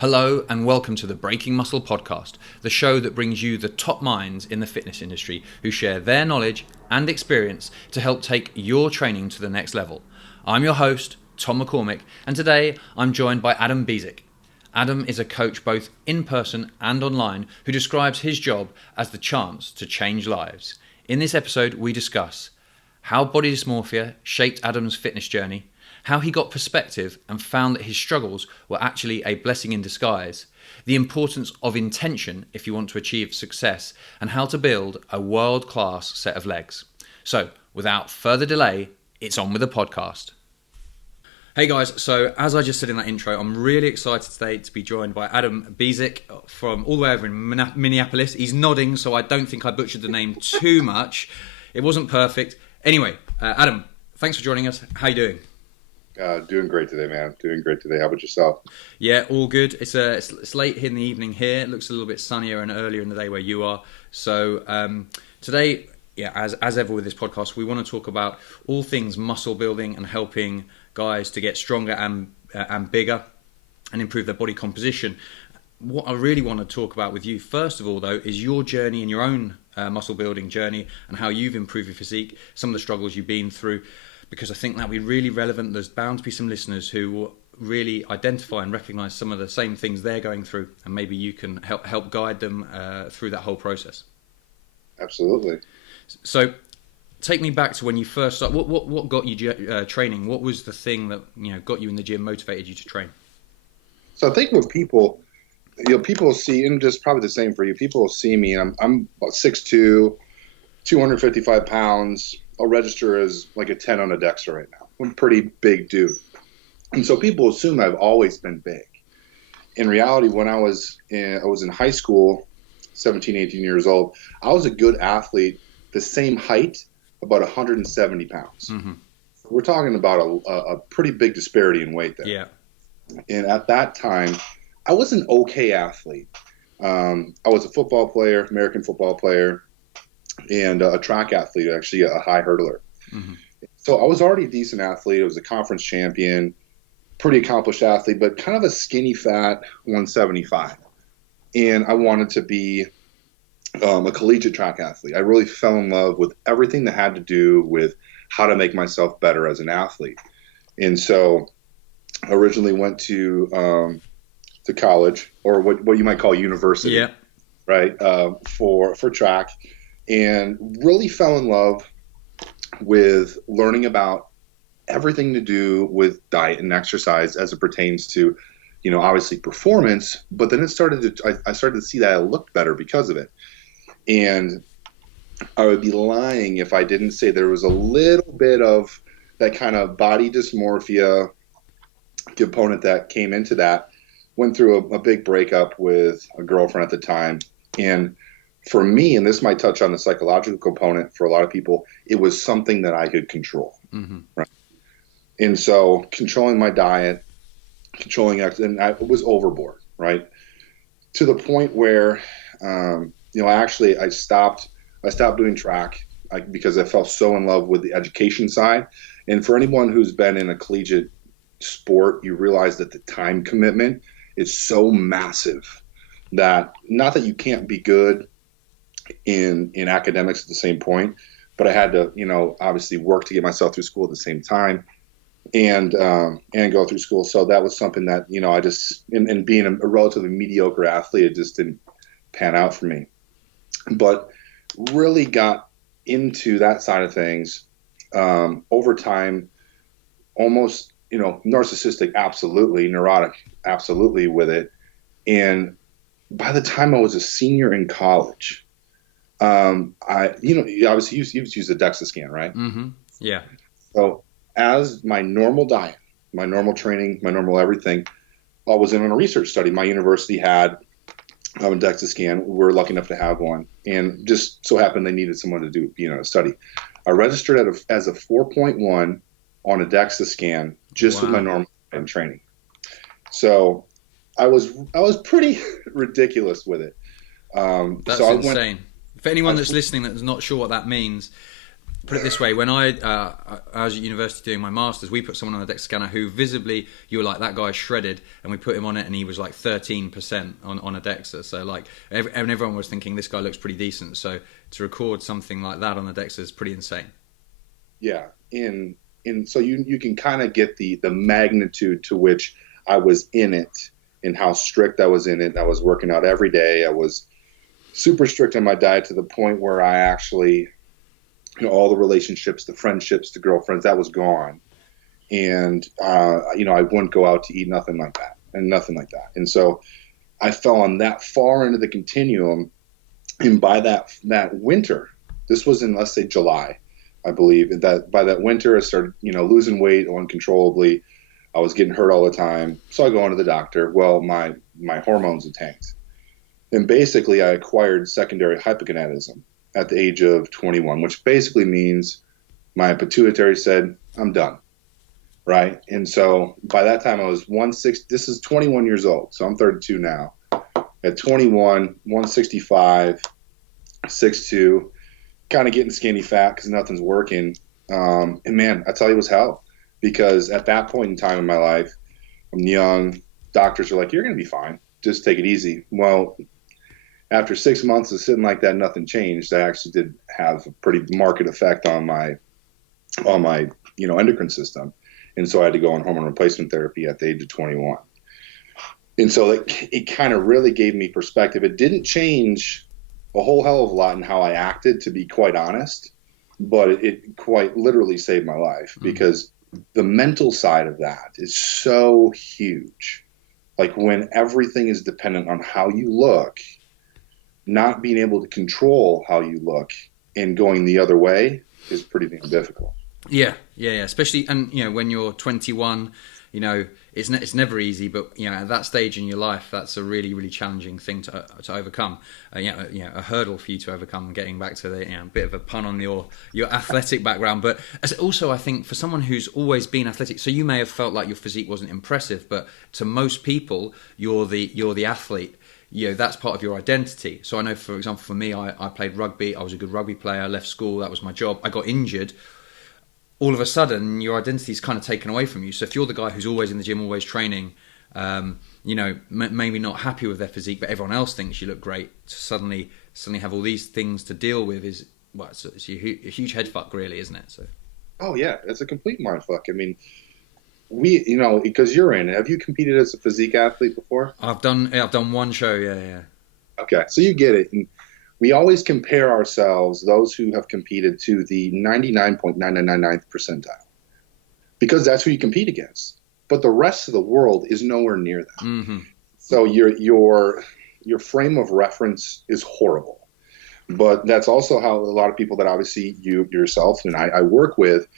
Hello and welcome to the Breaking Muscle podcast, the show that brings you the top minds in the fitness industry who share their knowledge and experience to help take your training to the next level. I'm your host, Tom McCormick, and today I'm joined by Adam Bisek. Adam is a coach both in person and online who describes his job as the chance to change lives. In this episode, we discuss how body dysmorphia shaped Adam's fitness journey, how he got perspective and found that his struggles were actually a blessing in disguise, the importance of intention if you want to achieve success, and how to build a world-class set of legs. So, without further delay, it's on with the podcast. Hey guys, so as I just said in that intro, I'm really excited today to be joined by Adam Bisek from all the way over in Minneapolis. He's nodding, so I don't think I butchered the name too much. It wasn't perfect. Anyway, Adam, thanks for joining us. How you doing? Doing great today, man. Doing great today. How about yourself? Yeah, all good. It's late in the evening here. It looks a little bit sunnier and earlier in the day where you are. So today, yeah, as ever with this podcast, we want to talk about all things muscle building and helping guys to get stronger and bigger and improve their body composition. What I really want to talk about with you, first of all, though, is your journey and your own muscle building journey and how you've improved your physique, some of the struggles you've been through, because I think that would be really relevant. There's bound to be some listeners who will really identify and recognize some of the same things they're going through, and maybe you can help guide them through that whole process. Absolutely. So take me back to when you first started. What got you training? What was the thing that got you in the gym, motivated you to train? So I think what people see, and just probably the same for you, people will see me, and I'm about 6'2", 255 pounds. I'll register as like a 10 on a DEXA right now. I'm a pretty big dude. And so people assume I've always been big. In reality, when I was in high school, 17, 18 years old, I was a good athlete, the same height, about 170 pounds. Mm-hmm. We're talking about a pretty big disparity in weight there. Yeah. And at that time, I was an okay athlete. I was a football player, American football player, and a track athlete, actually a high hurdler. Mm-hmm. So I was already a decent athlete. I was a conference champion, pretty accomplished athlete, but kind of a skinny fat 175. And I wanted to be a collegiate track athlete. I really fell in love with everything that had to do with how to make myself better as an athlete. And so I originally went to college, or what you might call university, yeah, right, for track. And really fell in love with learning about everything to do with diet and exercise as it pertains to, obviously performance. But then I started to see that I looked better because of it. And I would be lying if I didn't say there was a little bit of that kind of body dysmorphia component that came into that. Went through a big breakup with a girlfriend at the time. And for me, and this might touch on the psychological component for a lot of people, it was something that I could control. Mm-hmm. Right? And so controlling my diet, and I was overboard, right? To the point where, I stopped doing track because I fell so in love with the education side. And for anyone who's been in a collegiate sport, you realize that the time commitment is so massive that not that you can't be good in academics at the same point, but I had to, obviously work to get myself through school at the same time and go through school. So that was something that, I just, and being a relatively mediocre athlete, it just didn't pan out for me. But really got into that side of things over time, almost, narcissistic, absolutely, neurotic, absolutely with it. And by the time I was a senior in college, obviously you've used a DEXA scan, right? Mm-hmm. Yeah. So as my normal diet, my normal training, my normal everything, I was in on a research study. My university had a DEXA scan. We were lucky enough to have one, and just so happened they needed someone to do, a study. I registered as a 4.1 on a DEXA scan just with my normal training. So I was pretty ridiculous with it. That's insane. For anyone that's listening that's not sure what that means, put it this way, when I was at university doing my masters, we put someone on a DEXA scanner who visibly you were like, that guy's shredded, and we put him on it and he was like 13% on a DEXA. So like and everyone was thinking this guy looks pretty decent. So to record something like that on the DEXA is pretty insane. Yeah, and so you can kind of get the magnitude to which I was in it and how strict I was in it. I was working out every day. I was super strict on my diet to the point where I actually, all the relationships, the friendships, the girlfriends, that was gone. And, I wouldn't go out to eat, nothing like that. And so I fell on that far into the continuum. And by that winter, this was in, let's say, July, I believe, that by that winter, I started, losing weight uncontrollably. I was getting hurt all the time. So I go into the doctor. Well, my hormones had tanked. And basically, I acquired secondary hypogonadism at the age of 21, which basically means my pituitary said, I'm done, right? And so by that time, I was 160. This is 21 years old, so I'm 32 now. At 21, 165, 6'2", kind of getting skinny fat because nothing's working. And man, I tell you, it was hell, because at that point in time in my life, I'm young. Doctors are like, you're going to be fine. Just take it easy. Well, after 6 months of sitting like that, nothing changed. I actually did have a pretty marked effect on my endocrine system. And so I had to go on hormone replacement therapy at the age of 21. And so it kind of really gave me perspective. It didn't change a whole hell of a lot in how I acted, to be quite honest, but it quite literally saved my life, because the mental side of that is so huge. Like, when everything is dependent on how you look, not being able to control how you look and going the other way is pretty damn difficult. Yeah. Especially, and when you're 21, it's never easy, but at that stage in your life, that's a really, really challenging thing to overcome. A hurdle for you to overcome. Getting back to the bit of a pun on your athletic background, but also I think for someone who's always been athletic, so you may have felt like your physique wasn't impressive, but to most people, you're the athlete. That's part of your identity. So I know, for example, for me, I played rugby. I was a good rugby player. I left school. That was my job. I got injured. All of a sudden, your identity is kind of taken away from you. So if you're the guy who's always in the gym, always training, maybe not happy with their physique, but everyone else thinks you look great, to suddenly have all these things to deal with it's a huge head fuck, really, isn't it? So. Oh yeah, it's a complete mind fuck. I mean, because you're in it. Have you competed as a physique athlete before? I've done one show. Yeah. Okay, so you get it. And we always compare ourselves, those who have competed, to the 99.999th percentile, because that's who you compete against. But the rest of the world is nowhere near that. Mm-hmm. So your frame of reference is horrible. But that's also how a lot of people that obviously you yourself and I work with,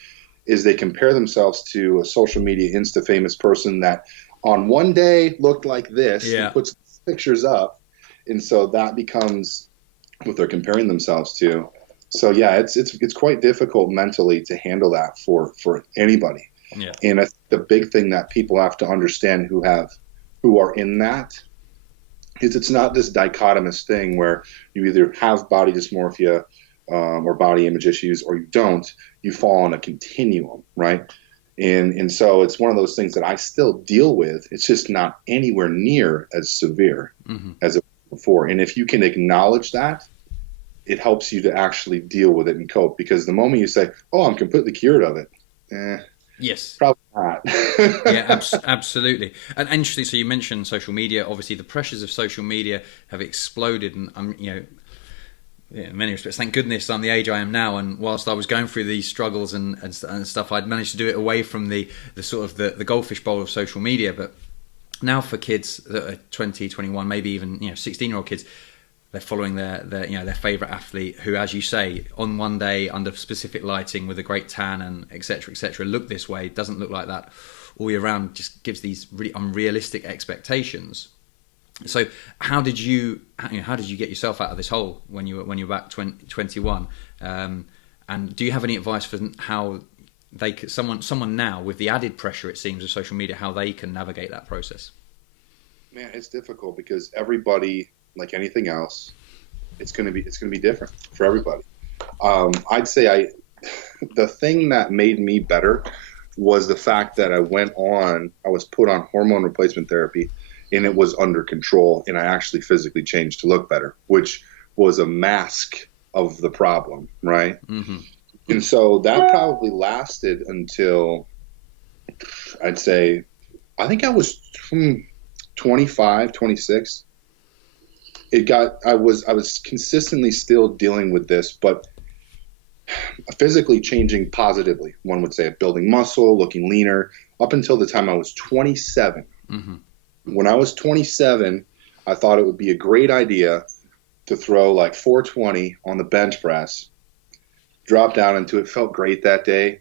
is they compare themselves to a social media Insta famous person that on one day looked like this, and puts pictures up. And so that becomes what they're comparing themselves to. So yeah, it's quite difficult mentally to handle that for anybody. Yeah. And I think the big thing that people have to understand who are in that is it's not this dichotomous thing where you either have body dysmorphia or body image issues, or you don't. You fall on a continuum, right? And so it's one of those things that I still deal with. It's just not anywhere near as severe as it was before. And if you can acknowledge that, it helps you to actually deal with it and cope. Because the moment you say, "Oh, I'm completely cured of it," yes, probably not. Yeah, absolutely. And interesting. So you mentioned social media. Obviously, the pressures of social media have exploded, and in many respects, thank goodness I'm the age I am now. And whilst I was going through these struggles and stuff, I'd managed to do it away from the sort of the goldfish bowl of social media. But now for kids that are 20, 21, maybe even 16-year-old kids, they're following their favourite athlete who, as you say, on one day under specific lighting with a great tan and etc., look this way, doesn't look like that all year round, just gives these really unrealistic expectations. So how did you get yourself out of this hole when you were back 21? And do you have any advice for how someone now with the added pressure, it seems, of social media, how they can navigate that process? Man, it's difficult because everybody, like anything else, it's going to be different for everybody. I'd say the thing that made me better was the fact that I was put on hormone replacement therapy, and it was under control, and I actually physically changed to look better, which was a mask of the problem, right? Mm-hmm. And so that probably lasted until I'd say, I think I was 25, 26. I was consistently still dealing with this, but physically changing positively, one would say, building muscle, looking leaner, up until the time I was 27. Mm-hmm. When I was 27, I thought it would be a great idea to throw like 420 on the bench press, drop down into it. Felt great that day,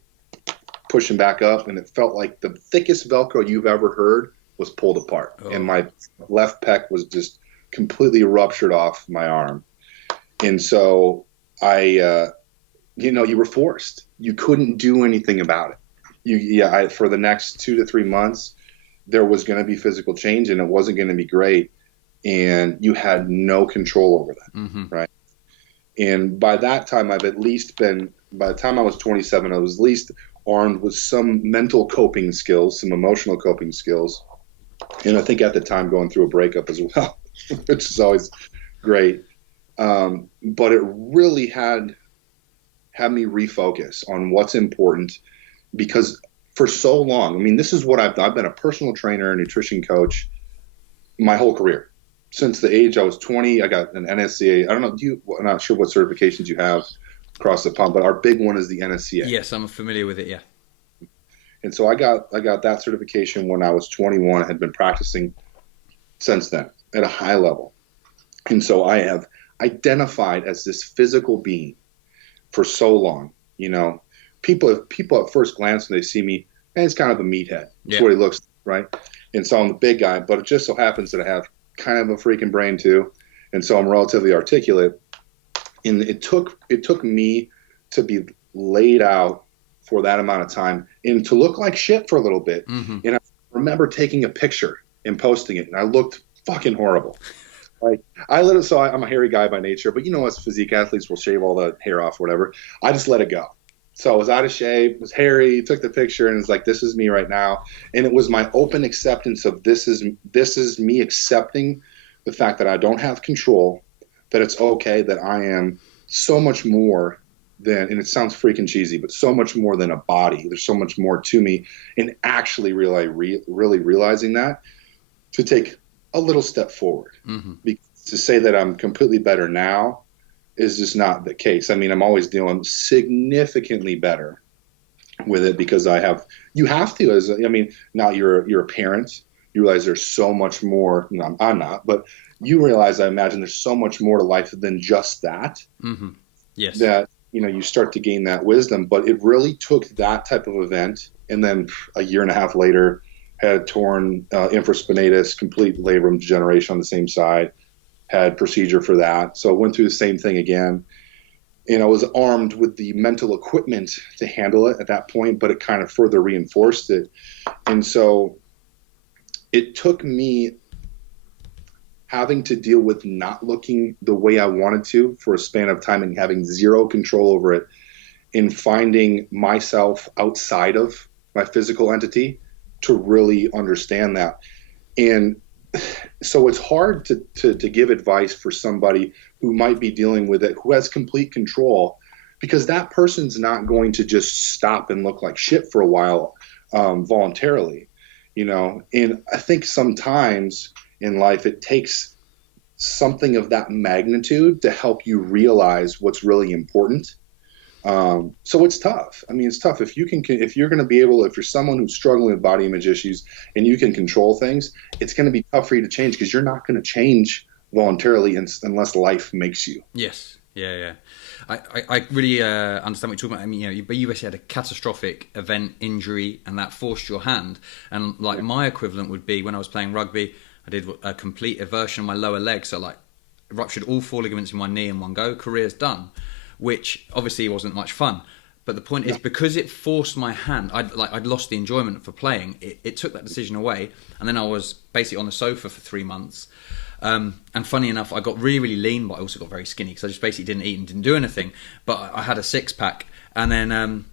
pushing back up, and it felt like the thickest Velcro you've ever heard was pulled apart. Oh. And my left pec was just completely ruptured off my arm. And so you were forced. You couldn't do anything about it. For the next 2 to 3 months, there was going to be physical change, and it wasn't going to be great. And you had no control over that, mm-hmm. right? And by that time, by the time I was 27, I was at least armed with some mental coping skills, some emotional coping skills. And I think at the time going through a breakup as well, which is always great. But it really had me refocus on what's important, because for so long, I mean, this is what I've been a personal trainer and nutrition coach my whole career. Since the age I was 20, I got an NSCA. I don't know, I'm not sure what certifications you have across the pond, but our big one is the NSCA. Yes, I'm familiar with it, yeah. And so I got that certification when I was 21. I had been practicing since then at a high level. And so I have identified as this physical being for so long. People at first glance, when they see me, it's kind of a meathead. That's what he looks like, right? And so I'm the big guy, but it just so happens that I have kind of a freaking brain too. And so I'm relatively articulate. And it took me to be laid out for that amount of time and to look like shit for a little bit. Mm-hmm. And I remember taking a picture and posting it, and I looked fucking horrible. Like I'm a hairy guy by nature, but us physique athletes will shave all the hair off or whatever. I just let it go. So I was out of shape, was hairy, took the picture, and it's like, this is me right now. And it was my open acceptance of this is me accepting the fact that I don't have control, that it's okay, that I am so much more than, and it sounds freaking cheesy, but so much more than a body. There's so much more to me. And actually really realizing that, to take a little step forward. Mm-hmm. Because to say that I'm completely better now is just not the case. I mean, I'm always doing significantly better with it, because you have to, now you're a parent, you realize there's so much more. No, I'm not, but you realize, I imagine, there's so much more to life than just that. Mm-hmm. Yes. That, you start to gain that wisdom. But it really took that type of event. And then a year and a half later, had torn infraspinatus, complete labrum degeneration on the same side, had procedure for that. So I went through the same thing again. And I was armed with the mental equipment to handle it at that point, but it kind of further reinforced it. And so it took me having to deal with not looking the way I wanted to for a span of time and having zero control over it, and finding myself outside of my physical entity to really understand that. And so it's hard to give advice for somebody who might be dealing with it, who has complete control, because that person's not going to just stop and look like shit for a while voluntarily, And I think sometimes in life it takes something of that magnitude to help you realize what's really important. So it's tough. I mean, it's tough if you're someone who's struggling with body image issues and you can control things, it's going to be tough for you to change, because you're not going to change voluntarily unless life makes you. Yes. Yeah. I really understand what you're talking about. I mean, you basically had a catastrophic event, injury, and that forced your hand. And my equivalent would be when I was playing rugby, I did a complete eversion of my lower leg. So ruptured all 4 ligaments in my knee in one go. Career's done. Which obviously wasn't much fun. But the point is, because it forced my hand, I'd lost the enjoyment for playing. It took that decision away, and then I was basically on the sofa for 3 months. And funny enough, I got really, really lean, but I also got very skinny because I just basically didn't eat and didn't do anything. But I had a 6-pack, and then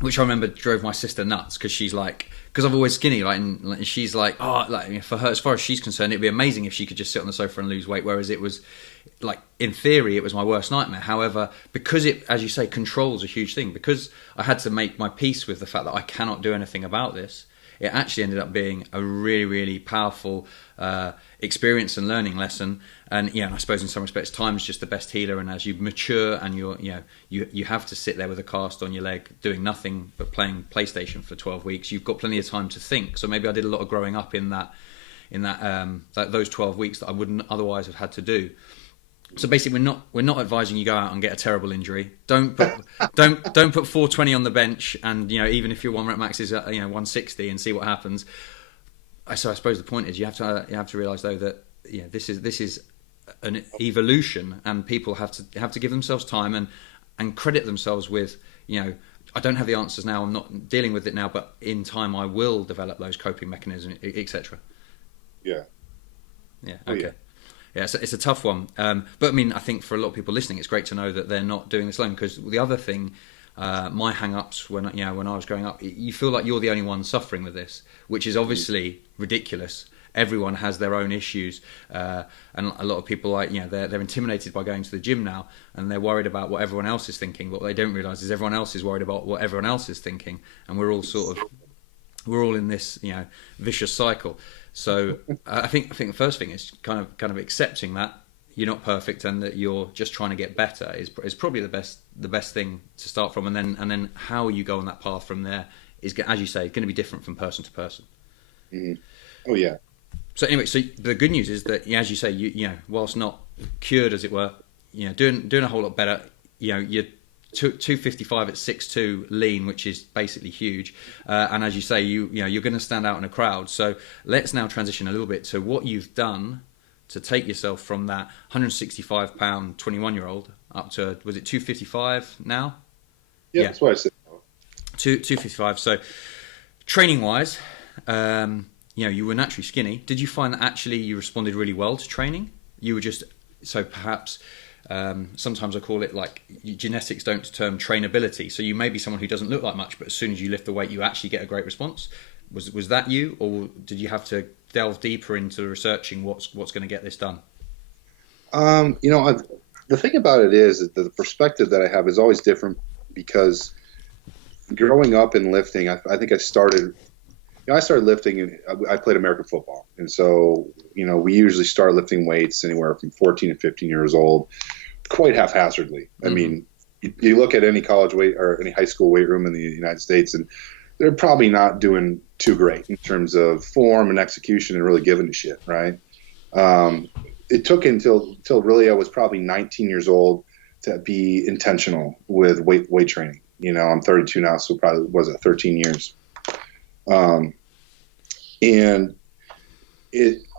which I remember drove my sister nuts because she's like, because I'm always skinny, like, and she's like, oh, like for her, as far as she's concerned, it'd be amazing if she could just sit on the sofa and lose weight. Whereas it was, like, in theory, it was my worst nightmare. However, because it, as you say, control's a huge thing. Because I had to make my peace with the fact that I cannot do anything about this. It actually ended up being a really, really powerful experience and learning lesson. And I suppose in some respects, time is just the best healer. And as you mature and you have to sit there with a cast on your leg, doing nothing but playing PlayStation for 12 weeks. You've got plenty of time to think. So maybe I did a lot of growing up in those 12 weeks that I wouldn't otherwise have had to do. So basically, we're not advising you go out and get a terrible injury. Don't put 420 on the bench, and even if your 1 rep max is 160, and see what happens. So I suppose the point is you have to realize though that this is an evolution, and people have to give themselves time and credit themselves with I don't have the answers now. I'm not dealing with it now, but in time I will develop those coping mechanisms, etc. Yeah. Yeah. Okay. Yeah, it's a tough one. But I mean, I think for a lot of people listening, it's great to know that they're not doing this alone. Because the other thing, my hang-ups when I was growing up, you feel like you're the only one suffering with this, which is obviously ridiculous. Everyone has their own issues, and a lot of people they're intimidated by going to the gym now, and they're worried about what everyone else is thinking. But what they don't realise is everyone else is worried about what everyone else is thinking, and we're all in this vicious cycle. So I think the first thing is kind of accepting that you're not perfect and that you're just trying to get better is probably the best thing to start from, and then how you go on that path from there is, as you say, going to be different from person to person. Mm-hmm. Oh yeah. So anyway, so the good news is that as you say, you whilst not cured as it were, doing a whole lot better. You're 255 at 6'2" lean, which is basically huge, and as you say, you're going to stand out in a crowd. So let's now transition a little bit to what you've done to take yourself from that 165 pound 21-year-old up to, was it 255 now? Yeah, that's what I said. 255. So training wise, you were naturally skinny. Did you find that actually you responded really well to training? You were just, so perhaps sometimes I call it like genetics don't determine trainability. So you may be someone who doesn't look like much, but as soon as you lift the weight, you actually get a great response. Was that you, or did you have to delve deeper into researching what's going to get this done? The thing about it is that the perspective that I have is always different, because growing up in lifting, I think I started lifting, and I played American football. And so, we usually start lifting weights anywhere from 14 to 15 years old, quite haphazardly. Mm-hmm. I mean, you look at any college weight or any high school weight room in the United States, and they're probably not doing too great in terms of form and execution and really giving a shit, right? It took until really I was probably 19 years old to be intentional with weight training. I'm 32 now, so probably was it 13 years. And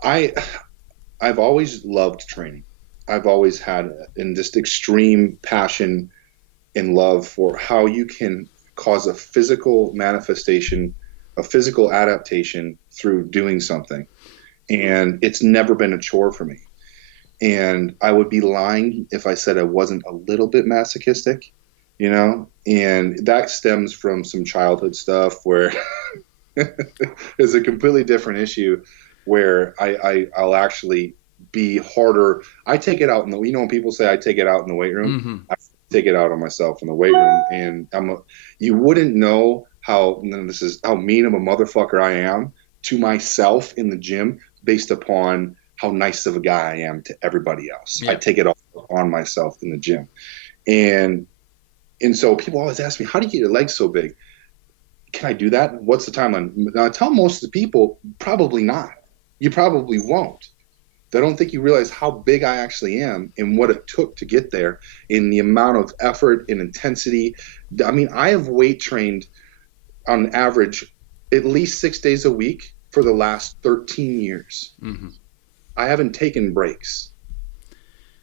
I've always loved training. I've always had just extreme passion and love for how you can cause a physical manifestation, a physical adaptation through doing something. And it's never been a chore for me. And I would be lying if I said I wasn't a little bit masochistic, and that stems from some childhood stuff where it's a completely different issue, where I'll actually be harder. I take it out in the, when people say I take it out in the weight room, mm-hmm. I take it out on myself in the weight room. And you wouldn't know how mean of a motherfucker I am to myself in the gym based upon how nice of a guy I am to everybody else. Yeah. I take it all on myself in the gym. And so people always ask me, how do you get your legs so big? Can I do that? What's the timeline? I tell most of the people, probably not. You probably won't. I don't think you realize how big I actually am and what it took to get there, in the amount of effort and intensity. I mean, I have weight trained on average at least 6 days a week for the last 13 years. Mm-hmm. I haven't taken breaks.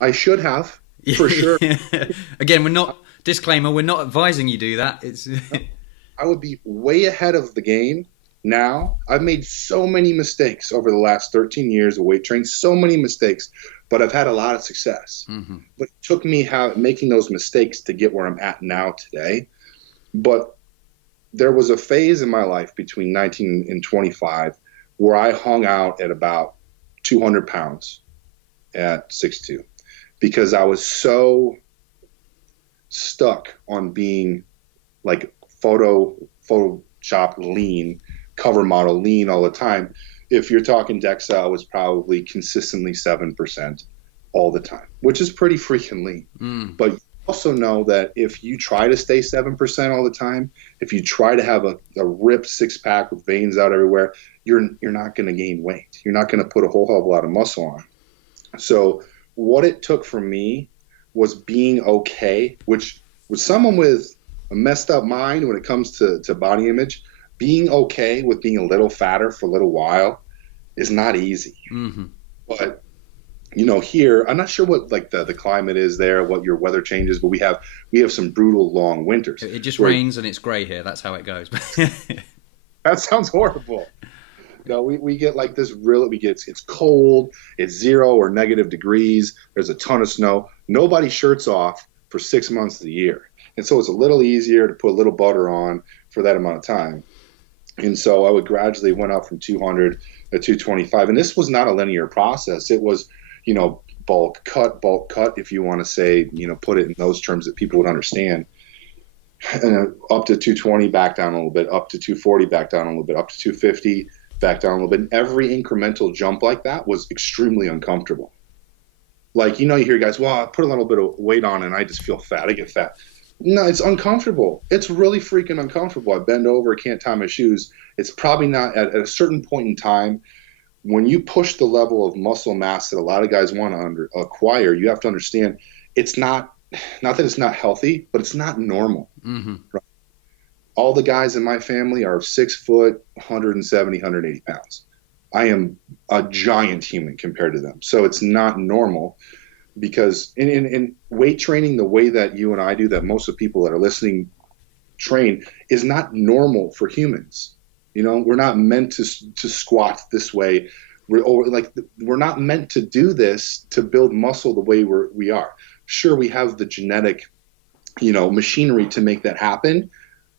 I should have, for sure. Again, we're not Disclaimer, we're not advising you do that. It's I would be way ahead of the game now. I've made so many mistakes over the last 13 years of weight training, so many mistakes, but I've had a lot of success. But it took me making those mistakes to get where I'm at now today. But there was a phase in my life between 19 and 25 where I hung out at about 200 pounds at 6'2", because I was so stuck on being like Photoshop lean, cover model lean all the time. If you're talking DEXA, I was probably consistently 7% all the time, which is pretty freaking lean. But you also know that if you try to stay 7% all the time, if you try to have a ripped six-pack with veins out everywhere, you're not going to gain weight. You're not going to put a whole hell of a lot of muscle on. So what it took for me was being okay, which with someone with a messed up mind when it comes to body image, being okay with being a little fatter for a little while is not easy. But here, I'm not sure what like the climate is there, what your weather changes, but we have some brutal long winters. It just rains and it's grey here. That's how it goes. That sounds horrible. No, we get like this it's cold, it's 0 or negative degrees, there's a ton of snow. Nobody shirts off for 6 months of the year. And so it's a little easier to put a little butter on for that amount of time. And so I would gradually went up from 200 to 225. And this was not a linear process. It was, bulk cut, if you want to say, put it in those terms that people would understand. And up to 220, back down a little bit, up to 240, back down a little bit, up to 250, back down a little bit. And every incremental jump like that was extremely uncomfortable. Like, you hear guys, well, I put a little bit of weight on and I just feel fat. I get fat. No, it's uncomfortable. It's really freaking uncomfortable. I bend over, can't tie my shoes. It's probably not at a certain point in time when you push the level of muscle mass that a lot of guys want to acquire. You have to understand it's not that it's not healthy, but it's not normal. Right? All the guys in my family are 6 foot, 170, 180 pounds. I am a giant human compared to them. So it's not normal. Because in weight training, the way that you and I do, that most of the people that are listening train, is not normal for humans. We're not meant to squat this way. We're not meant to do this to build muscle the way we are. Sure, we have the genetic, machinery to make that happen,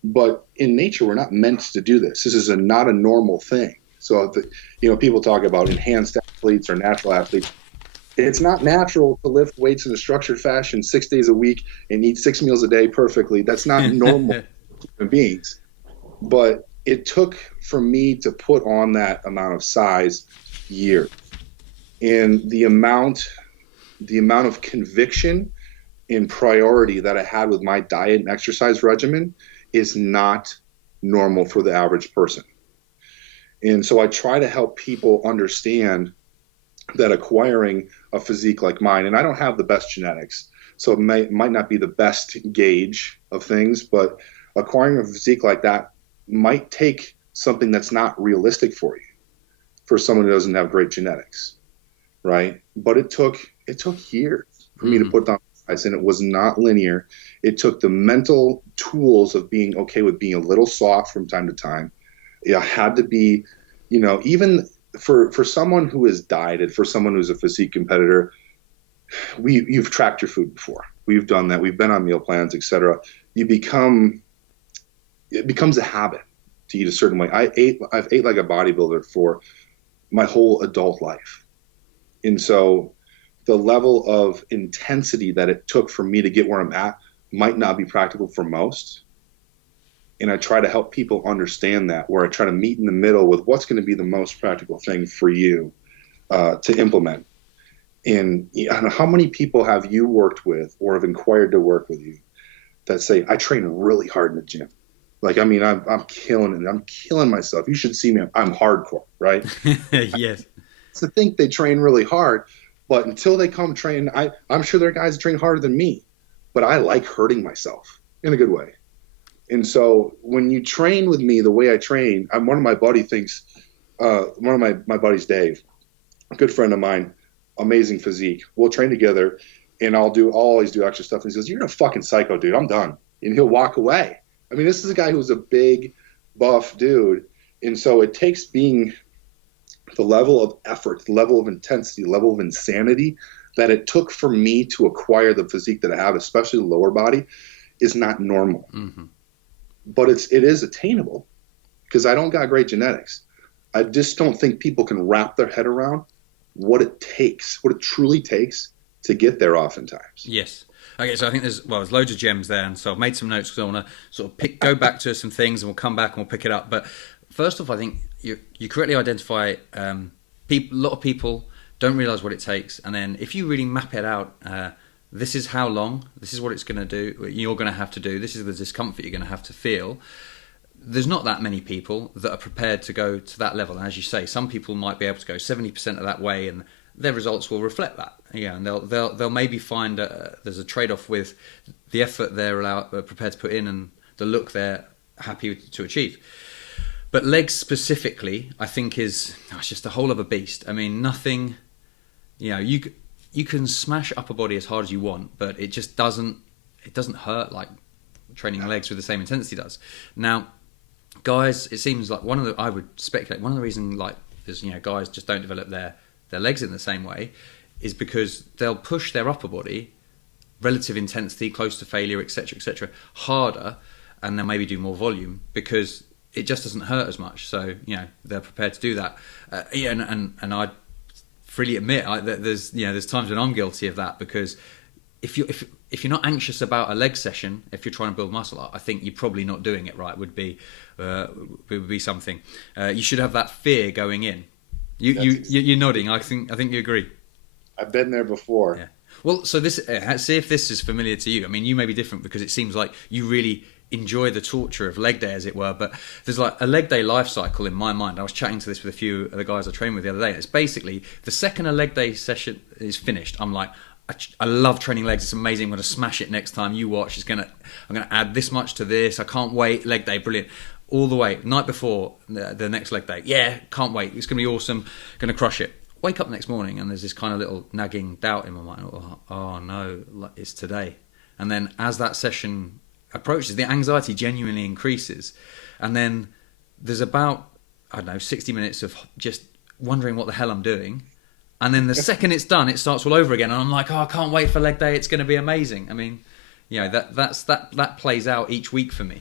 but in nature, we're not meant to do this. This is not a normal thing. So, people talk about enhanced athletes or natural athletes. It's not natural to lift weights in a structured fashion 6 days a week and eat 6 meals a day perfectly. That's not normal for human beings. But it took for me to put on that amount of size years. And the amount of conviction and priority that I had with my diet and exercise regimen is not normal for the average person. And so I try to help people understand that acquiring a physique like mine, and I don't have the best genetics, so it might not be the best gauge of things, but acquiring a physique like that might take something that's not realistic for you, for someone who doesn't have great genetics, right? But it took years for me to put down size, and it was not linear. It took the mental tools of being okay with being a little soft from time to time. I had to be, even for someone who has dieted, for someone who's a physique competitor, you've tracked your food before. We've done that. We've been on meal plans, etc. It becomes a habit to eat a certain way. I've ate like a bodybuilder for my whole adult life. And so the level of intensity that it took for me to get where I'm at might not be practical for most. And I try to help people understand that, where I try to meet in the middle with what's going to be the most practical thing for you to implement. And how many people have you worked with or have inquired to work with you that say, I train really hard in the gym? Like, I mean, I'm killing it. I'm killing myself. You should see me. I'm hardcore, right? Yes. To think they train really hard, but until they come train, I'm sure there are guys that train harder than me, but I like hurting myself in a good way. And so when you train with me the way I train, one of my buddies, Dave, a good friend of mine, amazing physique. We'll train together, and I'll always do extra stuff. And he goes, "You're a fucking psycho, dude. I'm done." And he'll walk away. I mean, this is a guy who's a big, buff dude. And so it takes being the level of effort, the level of intensity, the level of insanity that it took for me to acquire the physique that I have, especially the lower body, is not normal. Mm-hmm. But it is attainable because I don't got great genetics. I just don't think people can wrap their head around what it truly takes to get there oftentimes. Yes. Okay, so I think there's loads of gems there, and so I've made some notes because I want to sort of go back to some things, and we'll come back and we'll pick it up. But first off, I think you correctly identify a lot of people don't realise what it takes, and then if you really map it out, this is how long, this is what it's going to do, you're going to have to do, this is the discomfort you're going to have to feel. There's not that many people that are prepared to go to that level, and as you say, some people might be able to go 70% of that way, and their results will reflect that. Yeah, and they'll maybe find there's a trade-off with the effort they're prepared to put in and the look they're happy to achieve. But legs specifically, I think it's just a whole other beast. I mean, nothing. You can smash upper body as hard as you want, but it just doesn't hurt like training legs with the same intensity does. Now, guys, it seems like I would speculate one of the reasons like there's guys just don't develop their legs in the same way is because they'll push their upper body, relative intensity, close to failure, etc., harder, and they'll maybe do more volume because it just doesn't hurt as much. So they're prepared to do that. And I freely admit that there's times when I'm guilty of that because if you're not anxious about a leg session, if you're trying to build muscle, I think you're probably not doing it right. Would be something. You should have that fear going in. You're nodding. I think you agree. I've been there before. Yeah. Well, so see if this is familiar to you. I mean, you may be different because it seems like you really enjoy the torture of leg day, as it were. But there's like a leg day life cycle in my mind. I was chatting to this with a few of the guys I trained with the other day. It's basically the second a leg day session is finished, I'm like, I love training legs. It's amazing. I'm going to smash it next time. You watch. I'm going to add this much to this. I can't wait. Leg day, brilliant. All the way. Night before the next leg day. Yeah, can't wait. It's going to be awesome. Going to crush it. Wake up next morning and there's this kind of little nagging doubt in my mind. Oh no, it's today. And then as that session approaches, the anxiety genuinely increases. And then there's about, 60 minutes of just wondering what the hell I'm doing. And then the second it's done, it starts all over again. And I'm like, I can't wait for leg day. It's going to be amazing. I mean, that plays out each week for me.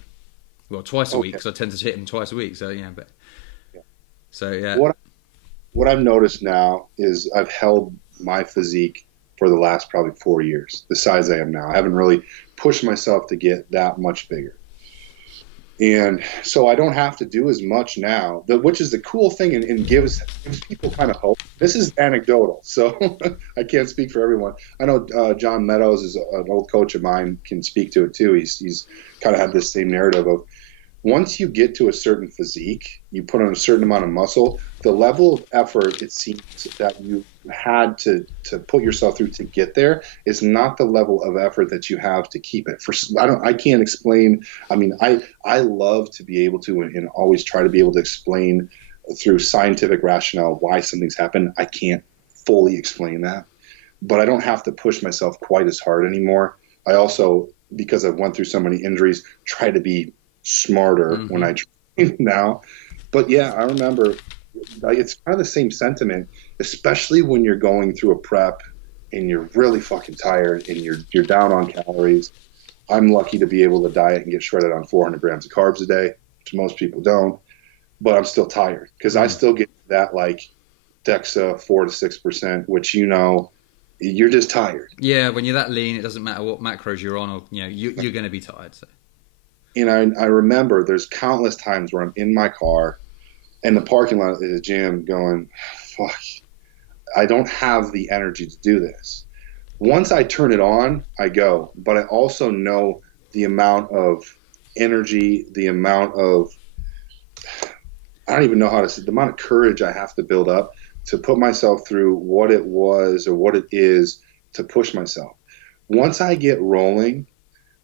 Well, twice a week because I tend to hit them twice a week. So, So, yeah. What I've noticed now is I've held my physique for the last probably 4 years, the size I am now. I haven't really pushed myself to get that much bigger. And so I don't have to do as much now, which is the cool thing and gives people kind of hope. This is anecdotal, so I can't speak for everyone. I know John Meadows is an old coach of mine, can speak to it too. He's kind of had this same narrative of once you get to a certain physique, you put on a certain amount of muscle, the level of effort it seems that you had to put yourself through to get there is not the level of effort that you have to keep it. I can't explain. I mean, I love to be able to and always try to be able to explain through scientific rationale why something's happened. I can't fully explain that, but I don't have to push myself quite as hard anymore. I also, because I've went through so many injuries, try to be smarter when I train now. But yeah, I remember it's kind of the same sentiment, especially when you're going through a prep and you're really fucking tired and you're down on calories. I'm lucky to be able to diet and get shredded on 400 grams of carbs a day, which most people don't, but I'm still tired because I still get that like DEXA 4 to 6%, which you're just tired. Yeah, when you're that lean, it doesn't matter what macros you're on, or you're going to be tired. So. I remember there's countless times where I'm in my car in the parking lot at the gym going, fuck, I don't have the energy to do this. Once I turn it on, I go. But I also know the amount of energy, the amount of, I don't even know how to say, the amount of courage I have to build up to put myself through what it was or what it is to push myself. Once I get rolling,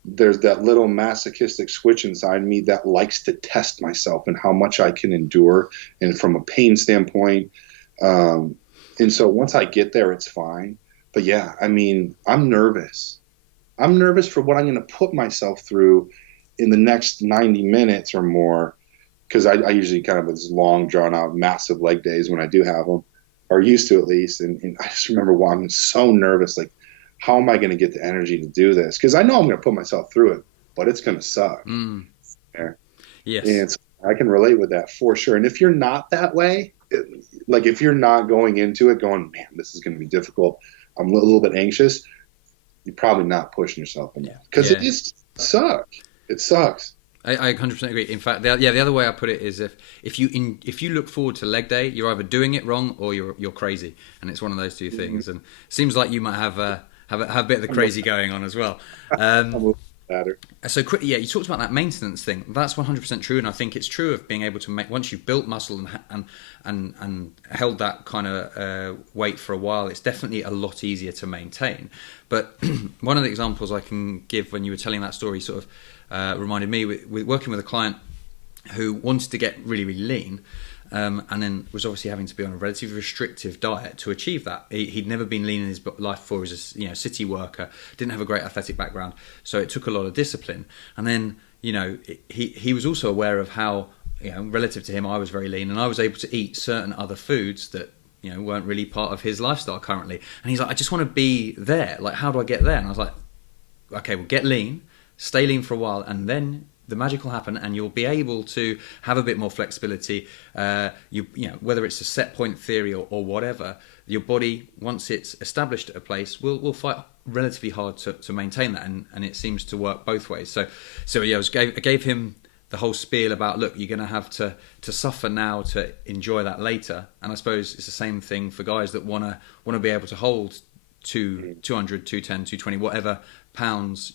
there's that little masochistic switch inside me that likes to test myself and how much I can endure and from a pain standpoint. And so once I get there, it's fine. But yeah, I mean, I'm nervous. I'm nervous for what I'm going to put myself through in the next 90 minutes or more, because I usually kind of have this long, drawn out, massive leg days when I do have them, or used to at least. And I just remember why I'm so nervous. Like, how am I going to get the energy to do this? Because I know I'm going to put myself through it, but it's going to suck. Yes. And so I can relate with that for sure. And if you're not that way, like if you're not going into it going, man, this is going to be difficult, I'm a little bit anxious, you're probably not pushing yourself enough, because it just sucks. It sucks. I 100% agree. In fact, the other way I put it is if you look forward to leg day, you're either doing it wrong or you're crazy, and it's one of those two things. And it seems like you might have a bit of the crazy going on as well. So quickly, you talked about that maintenance thing. That's 100% true, and I think it's true of being able to make, once you've built muscle and held that kind of weight for a while, it's definitely a lot easier to maintain. But one of the examples I can give when you were telling that story sort of reminded me with working with a client who wanted to get really, really lean. And then was obviously having to be on a relatively restrictive diet to achieve that. He'd never been lean in his life before. He was a city worker, didn't have a great athletic background, so it took a lot of discipline. And then he was also aware of how relative to him I was very lean, and I was able to eat certain other foods that weren't really part of his lifestyle currently. And he's like, I just want to be there. Like, how do I get there? And I was like, okay, well, get lean, stay lean for a while, and then the magic will happen, and you'll be able to have a bit more flexibility. Whether it's a set point theory or whatever, your body, once it's established at a place, will fight relatively hard to maintain that, and it seems to work both ways. So I gave him the whole spiel about, look, you're going to have to suffer now to enjoy that later. And I suppose it's the same thing for guys that want to be able to hold 200, 210, 220, whatever pounds,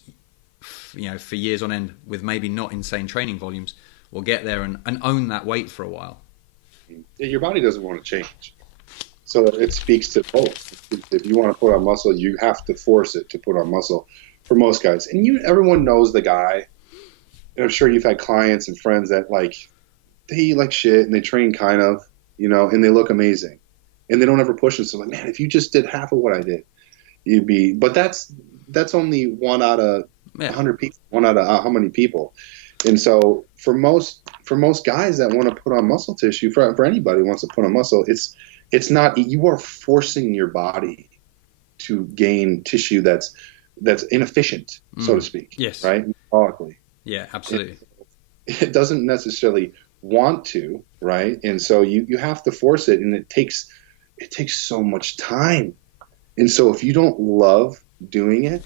for years on end, with maybe not insane training volumes, will get there and own that weight for a while. Your body doesn't want to change. So it speaks to both. If you want to put on muscle, you have to force it to put on muscle for most guys. And everyone knows the guy. And I'm sure you've had clients and friends that they eat like shit and they train kind of, and they look amazing. And they don't ever push themselves. Like, man, if you just did half of what I did, you'd be. But that's only one out of 100 people, one out of how many people. And so for most guys that want to put on muscle tissue, for anybody who wants to put on muscle, it's not, you are forcing your body to gain tissue that's inefficient, so to speak. Yes. Right? Metabolically. Yeah, absolutely. It doesn't necessarily want to, right? And so you have to force it, and it takes so much time. And so if you don't love doing it,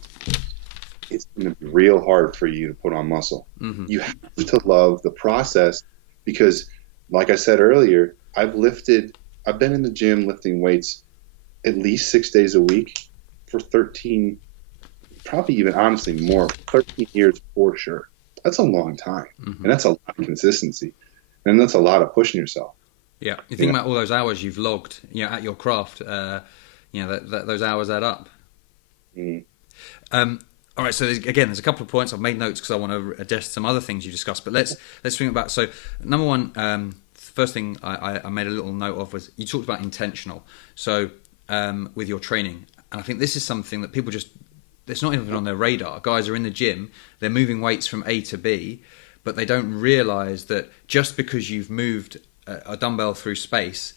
it's going to be real hard for you to put on muscle. Mm-hmm. You have to love the process, because, like I said earlier, I've been in the gym lifting weights at least 6 days a week for 13, probably even honestly more, 13 years for sure. That's a long time. Mm-hmm. And that's a lot of consistency. And that's a lot of pushing yourself. Yeah. You think about all those hours you've logged, at your craft, those hours add up. Mm-hmm. All right, so there's a couple of points. I've made notes because I want to address some other things you discussed. But let's swing it back. So number one, first thing I made a little note of was you talked about intentional. So with your training, and I think this is something that people it's not even on their radar. Guys are in the gym, they're moving weights from A to B, but they don't realise that just because you've moved a dumbbell through space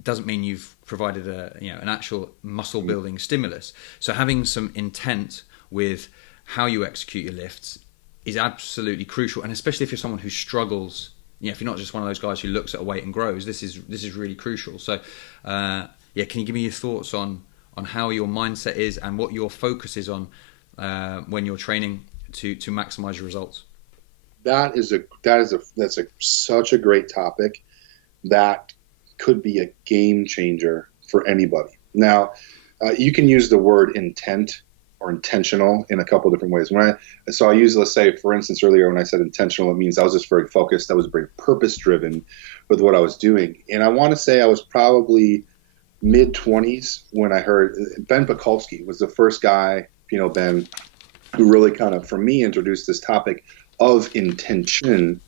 doesn't mean you've provided an actual muscle building stimulus. So having some intent with how you execute your lifts is absolutely crucial, and especially if you're someone who struggles, if you're not just one of those guys who looks at a weight and grows, this is really crucial. So can you give me your thoughts on how your mindset is and what your focus is on when you're training to maximize your results? That's such a great topic that could be a game changer for anybody. Now, you can use the word intent or intentional in a couple different ways. I use, let's say, for instance, earlier when I said intentional, it means I was just very focused. I was very purpose-driven with what I was doing. And I want to say I was probably mid-20s when I heard Ben Pakulski was the first guy, Ben, who really kind of, for me, introduced this topic of intention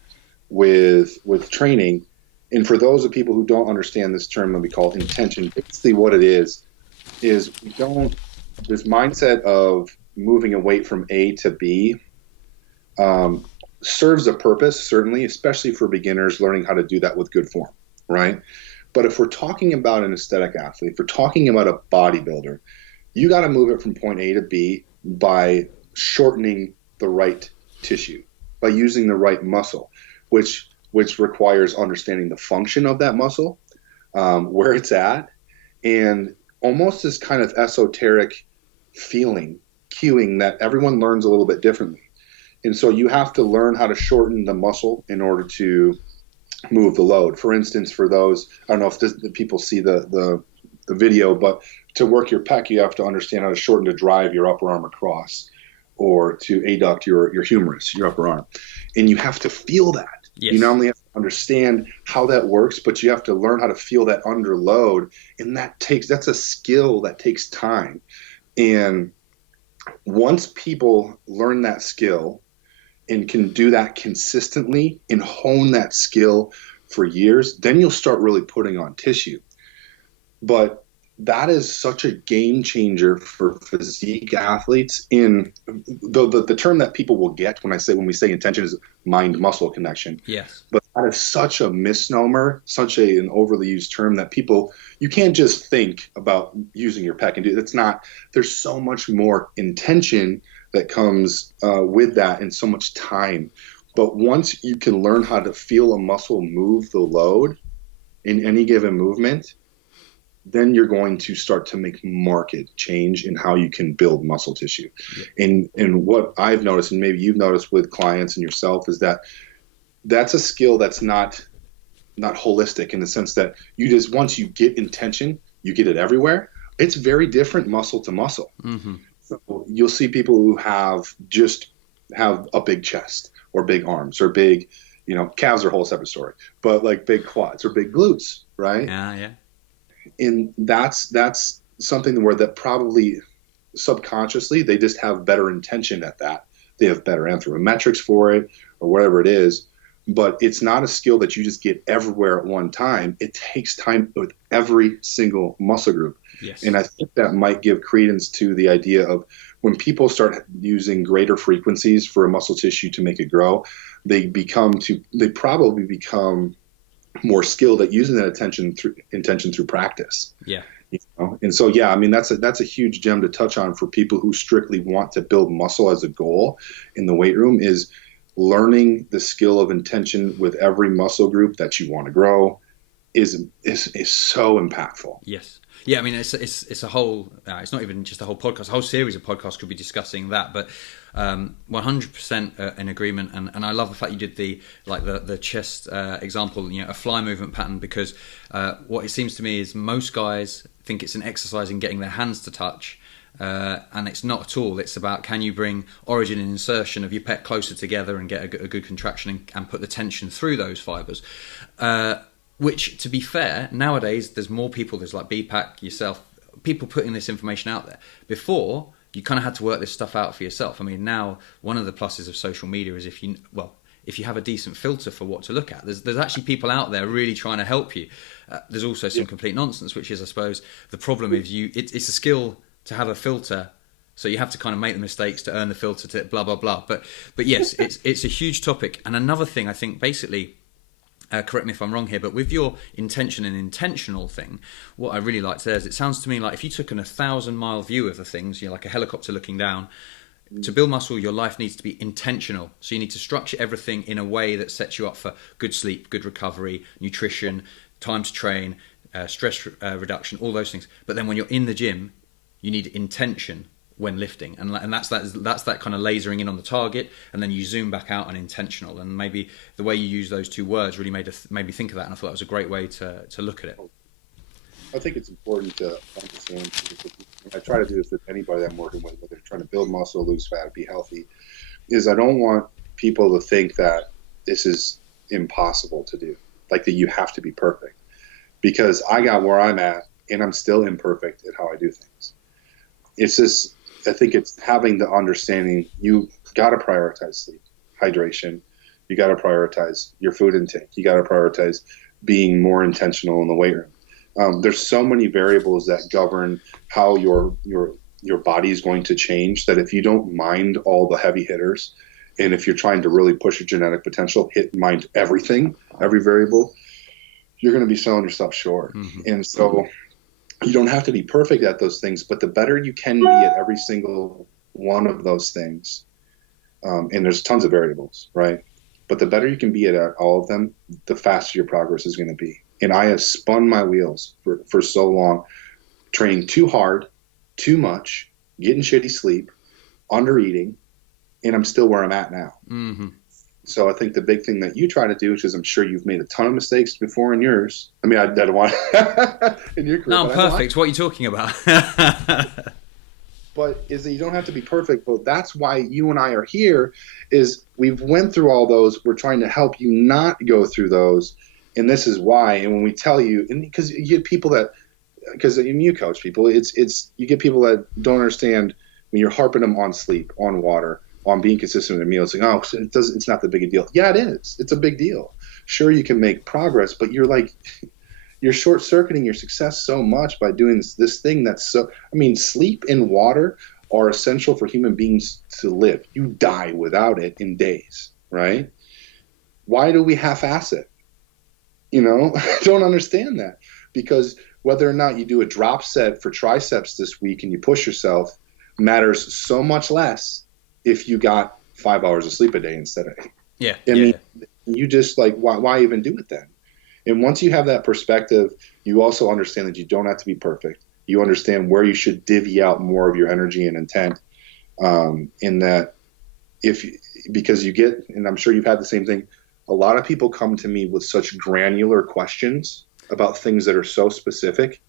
with training. And for those of people who don't understand this term that we call intention, basically what it is we don't this mindset of moving a weight from A to B serves a purpose, certainly, especially for beginners learning how to do that with good form, right? But if we're talking about an aesthetic athlete, if we're talking about a bodybuilder, you got to move it from point A to B by shortening the right tissue, by using the right muscle, which requires understanding the function of that muscle, where it's at, and almost this kind of esoteric feeling, cueing that everyone learns a little bit differently. And so you have to learn how to shorten the muscle in order to move the load. For instance, for those, I don't know if the people see the video, but to work your pec, you have to understand how to shorten to drive your upper arm across, or to adduct your humerus, your upper arm. And you have to feel that. Yes. You not only have to understand how that works, but you have to learn how to feel that under load. And that's a skill that takes time. And once people learn that skill and can do that consistently and hone that skill for years, then you'll start really putting on tissue. But that is such a game changer for physique athletes. In the term that people will get when we say intention is mind-muscle connection. Yes. But that is such a misnomer, such an overly used term that you can't just think about using your pec and do it. It's not. There's so much more intention that comes with that, and so much time. But once you can learn how to feel a muscle move the load in any given movement, then you're going to start to make marked change in how you can build muscle tissue. Yeah. And what I've noticed, and maybe you've noticed with clients and yourself, is that that's a skill that's not holistic, in the sense that once you get intention, you get it everywhere. It's very different muscle to muscle. Mm-hmm. So you'll see people who have a big chest, or big arms, or big, calves are a whole separate story, but like big quads or big glutes, right? Yeah. And that's something where that probably subconsciously they just have better intention at that. They have better anthropometrics for it, or whatever it is. But it's not a skill that you just get everywhere at one time. It takes time with every single muscle group. Yes. And I think that might give credence to the idea of when people start using greater frequencies for a muscle tissue to make it grow, they probably become more skilled at using that intention through practice. Yeah. And so, yeah, I mean, that's a huge gem to touch on for people who strictly want to build muscle as a goal in the weight room, is learning the skill of intention with every muscle group that you want to grow is so impactful. Yes. Yeah, I mean, it's a whole. It's not even just a whole podcast. A whole series of podcasts could be discussing that. But 100% in agreement. And I love the fact you did the chest example. A fly movement pattern, because what it seems to me is most guys think it's an exercise in getting their hands to touch. And it's not at all. It's about, can you bring origin and insertion of your pec closer together and get a good contraction and put the tension through those fibers. Which, to be fair, nowadays there's more people. There's like BPAC, yourself, people putting this information out there. Before, you kind of had to work this stuff out for yourself. I mean, now one of the pluses of social media is if you have a decent filter for what to look at, there's actually people out there really trying to help you. There's also some complete nonsense, which is, I suppose, the problem is it's a skill to have a filter, so you have to kind of make the mistakes to earn the filter to blah blah blah. But yes, it's a huge topic. And another thing, I think, basically, correct me if I'm wrong here, but with your intention and intentional thing, what I really liked there is, it sounds to me like if you took an 1,000-mile view of the things, like a helicopter looking down. To build muscle, your life needs to be intentional. So you need to structure everything in a way that sets you up for good sleep, good recovery, nutrition, time to train, stress reduction, all those things. But then when you're in the gym, you need intention when lifting, and that's that kind of lasering in on the target, and then you zoom back out on intentional. And maybe the way you use those two words really made me think of that, and I thought that was a great way to look at it. I think it's important to understand. I try to do this with anybody I'm working with, whether they're trying to build muscle, lose fat, be healthy, is I don't want people to think that this is impossible to do, like that you have to be perfect, because I got where I'm at and I'm still imperfect at how I do things. It's just, I think it's having the understanding you got to prioritize sleep, hydration. You got to prioritize your food intake. You got to prioritize being more intentional in the weight room. There's so many variables that govern how your your body is going to change, that if you don't mind all the heavy hitters, and if you're trying to really push your genetic potential, mind everything, every variable, you're going to be selling yourself short. And so you don't have to be perfect at those things, but the better you can be at every single one of those things, and there's tons of variables, right? But the better you can be at all of them, the faster your progress is going to be. And I have spun my wheels for so long, training too hard, too much, getting shitty sleep, under eating, and I'm still where I'm at now. So I think the big thing that you try to do, which is I'm sure you've made a ton of mistakes before in yours. I mean, I don't want in your career. No, I'm perfect. What are you talking about? But is that you don't have to be perfect. But that's why you and I are here, is we've went through all those. We're trying to help you not go through those. And this is why. And when we tell you, and because you get people that, because you coach people, it's you get people that don't understand when you're harping them on sleep, on water, on being consistent with a meal. It's like, oh, it's not that big a deal. Yeah, it is. It's a big deal. Sure, you can make progress, but you're short-circuiting your success so much by doing this thing that's so. I mean, sleep and water are essential for human beings to live. You die without it in days, right? Why do we half-ass it? I don't understand that, because whether or not you do a drop set for triceps this week and you push yourself matters so much less if you got 5 hours of sleep a day instead of 8. Yeah. I mean, you just why even do it then? And once you have that perspective, you also understand that you don't have to be perfect. You understand where you should divvy out more of your energy and intent. In that, because you get, and I'm sure you've had the same thing, a lot of people come to me with such granular questions about things that are so specific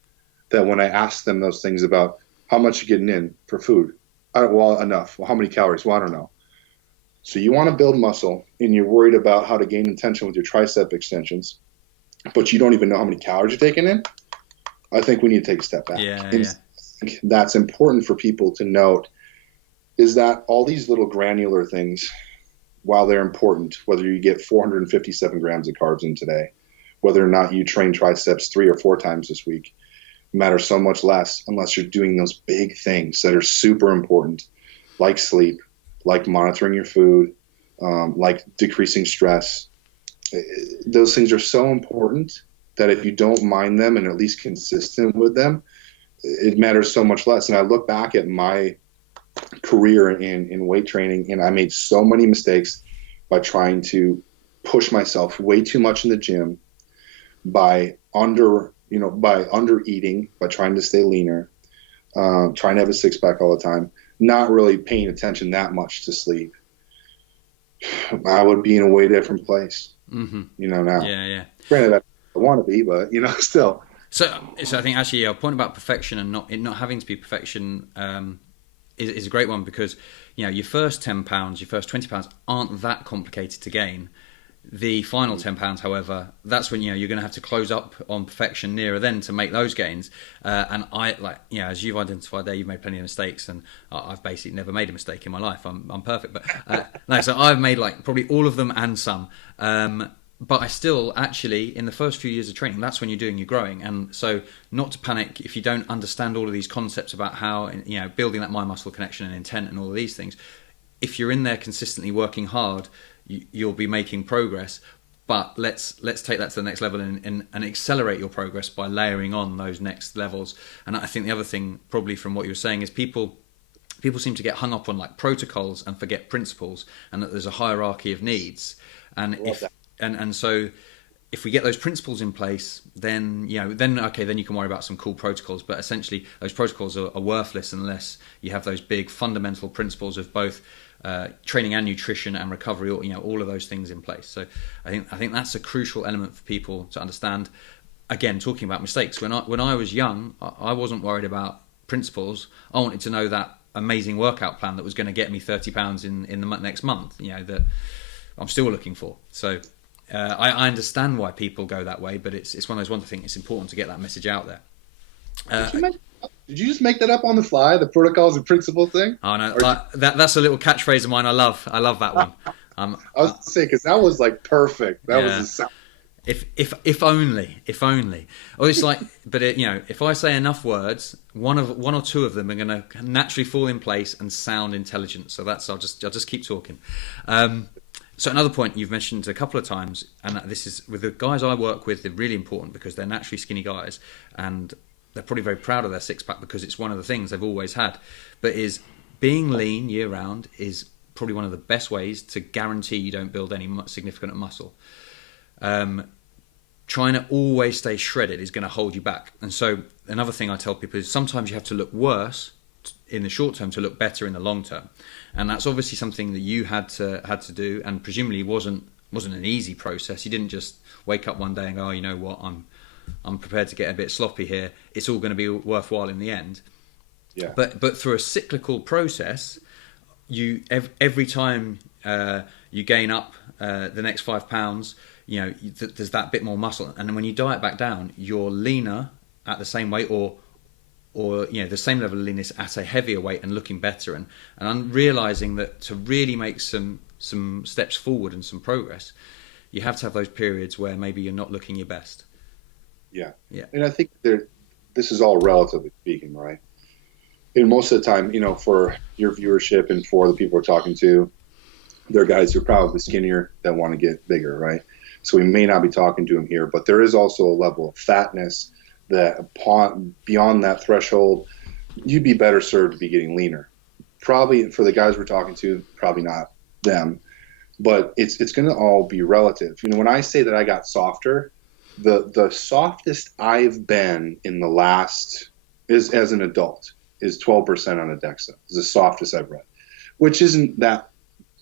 that when I ask them those things about how much you're getting in for food, enough. Well, how many calories? Well, I don't know. So you want to build muscle and you're worried about how to gain intention with your tricep extensions, but you don't even know how many calories you're taking in. I think we need to take a step back. I think that's important for people to note, is that all these little granular things, while they're important, whether you get 457 grams of carbs in today, whether or not you train triceps 3 or 4 times this week, matter so much less unless you're doing those big things that are super important, like sleep, like monitoring your food, like decreasing stress. Those things are so important that if you don't mind them and at least consistent with them, it matters so much less. And I look back at my career in weight training, and I made so many mistakes by trying to push myself way too much in the gym, by under eating, by trying to stay leaner, trying to have a six-pack all the time, not really paying attention that much to sleep. I would be in a way different place, now. Yeah. Granted, I want to be, but, still. So I think actually a point about perfection and not having to be perfection is a great one, because, your first 10 pounds, your first 20 pounds aren't that complicated to gain. The final 10 pounds, however, that's when you're going to have to close up on perfection nearer then to make those gains. And I as you've identified there, you've made plenty of mistakes, and I've basically never made a mistake in my life. I'm perfect, but so I've made probably all of them and some. But I still actually, in the first few years of training, that's when you're doing your growing. And so not to panic if you don't understand all of these concepts about how, building that mind-muscle connection and intent and all of these things. If you're in there consistently working hard, you'll be making progress. But let's take that to the next level and accelerate your progress by layering on those next levels. And I think the other thing, probably from what you were saying, is people seem to get hung up on protocols and forget principles, and that there's a hierarchy of needs. And so if we get those principles in place, then you can worry about some cool protocols. But essentially, those protocols are worthless unless you have those big fundamental principles of both training and nutrition and recovery, all of those things in place. So I think that's a crucial element for people to understand. Again, talking about mistakes, when I was young, I wasn't worried about principles. I wanted to know that amazing workout plan that was going to get me 30 pounds in the next month, that I'm still looking for. So I understand why people go that way, but it's one of those ones I think it's important to get that message out there. Did you just make that up on the fly, the protocols and principles thing? Oh no, that's a little catchphrase of mine. I love that one. I was going to say, because that was perfect. That was If only. Or it's like, but if I say enough words, one or two of them are going to naturally fall in place and sound intelligent. So I'll just keep talking. So another point you've mentioned a couple of times, and this is with the guys I work with, they're really important because they're naturally skinny guys, and they're probably very proud of their six pack because it's one of the things they've always had. But is being lean year round is probably one of the best ways to guarantee you don't build any significant muscle. Trying to always stay shredded is going to hold you back. And so another thing I tell people is sometimes you have to look worse in the short term to look better in the long term. And that's obviously something that you had to do, and presumably wasn't an easy process. You didn't just wake up one day and go, oh, you know what, I'm prepared to get a bit sloppy here. It's all going to be worthwhile in the end. Yeah. But through a cyclical process, you every time you gain up the next 5 pounds, there's that bit more muscle, and then when you diet back down, you're leaner at the same weight, or the same level of leanness at a heavier weight and looking better. And I'm realizing that to really make some steps forward and some progress, you have to have those periods where maybe you're not looking your best. Yeah. And I think this is all relatively speaking, right? And most of the time, for your viewership and for the people we're talking to, they're guys who are probably skinnier that want to get bigger, right? So we may not be talking to them here, but there is also a level of fatness that beyond that threshold, you'd be better served to be getting leaner. Probably for the guys we're talking to, probably not them, but it's going to all be relative. When I say that I got softer, the softest I've been in the last is as an adult is 12% on a DEXA. Is the softest I've read, which isn't that,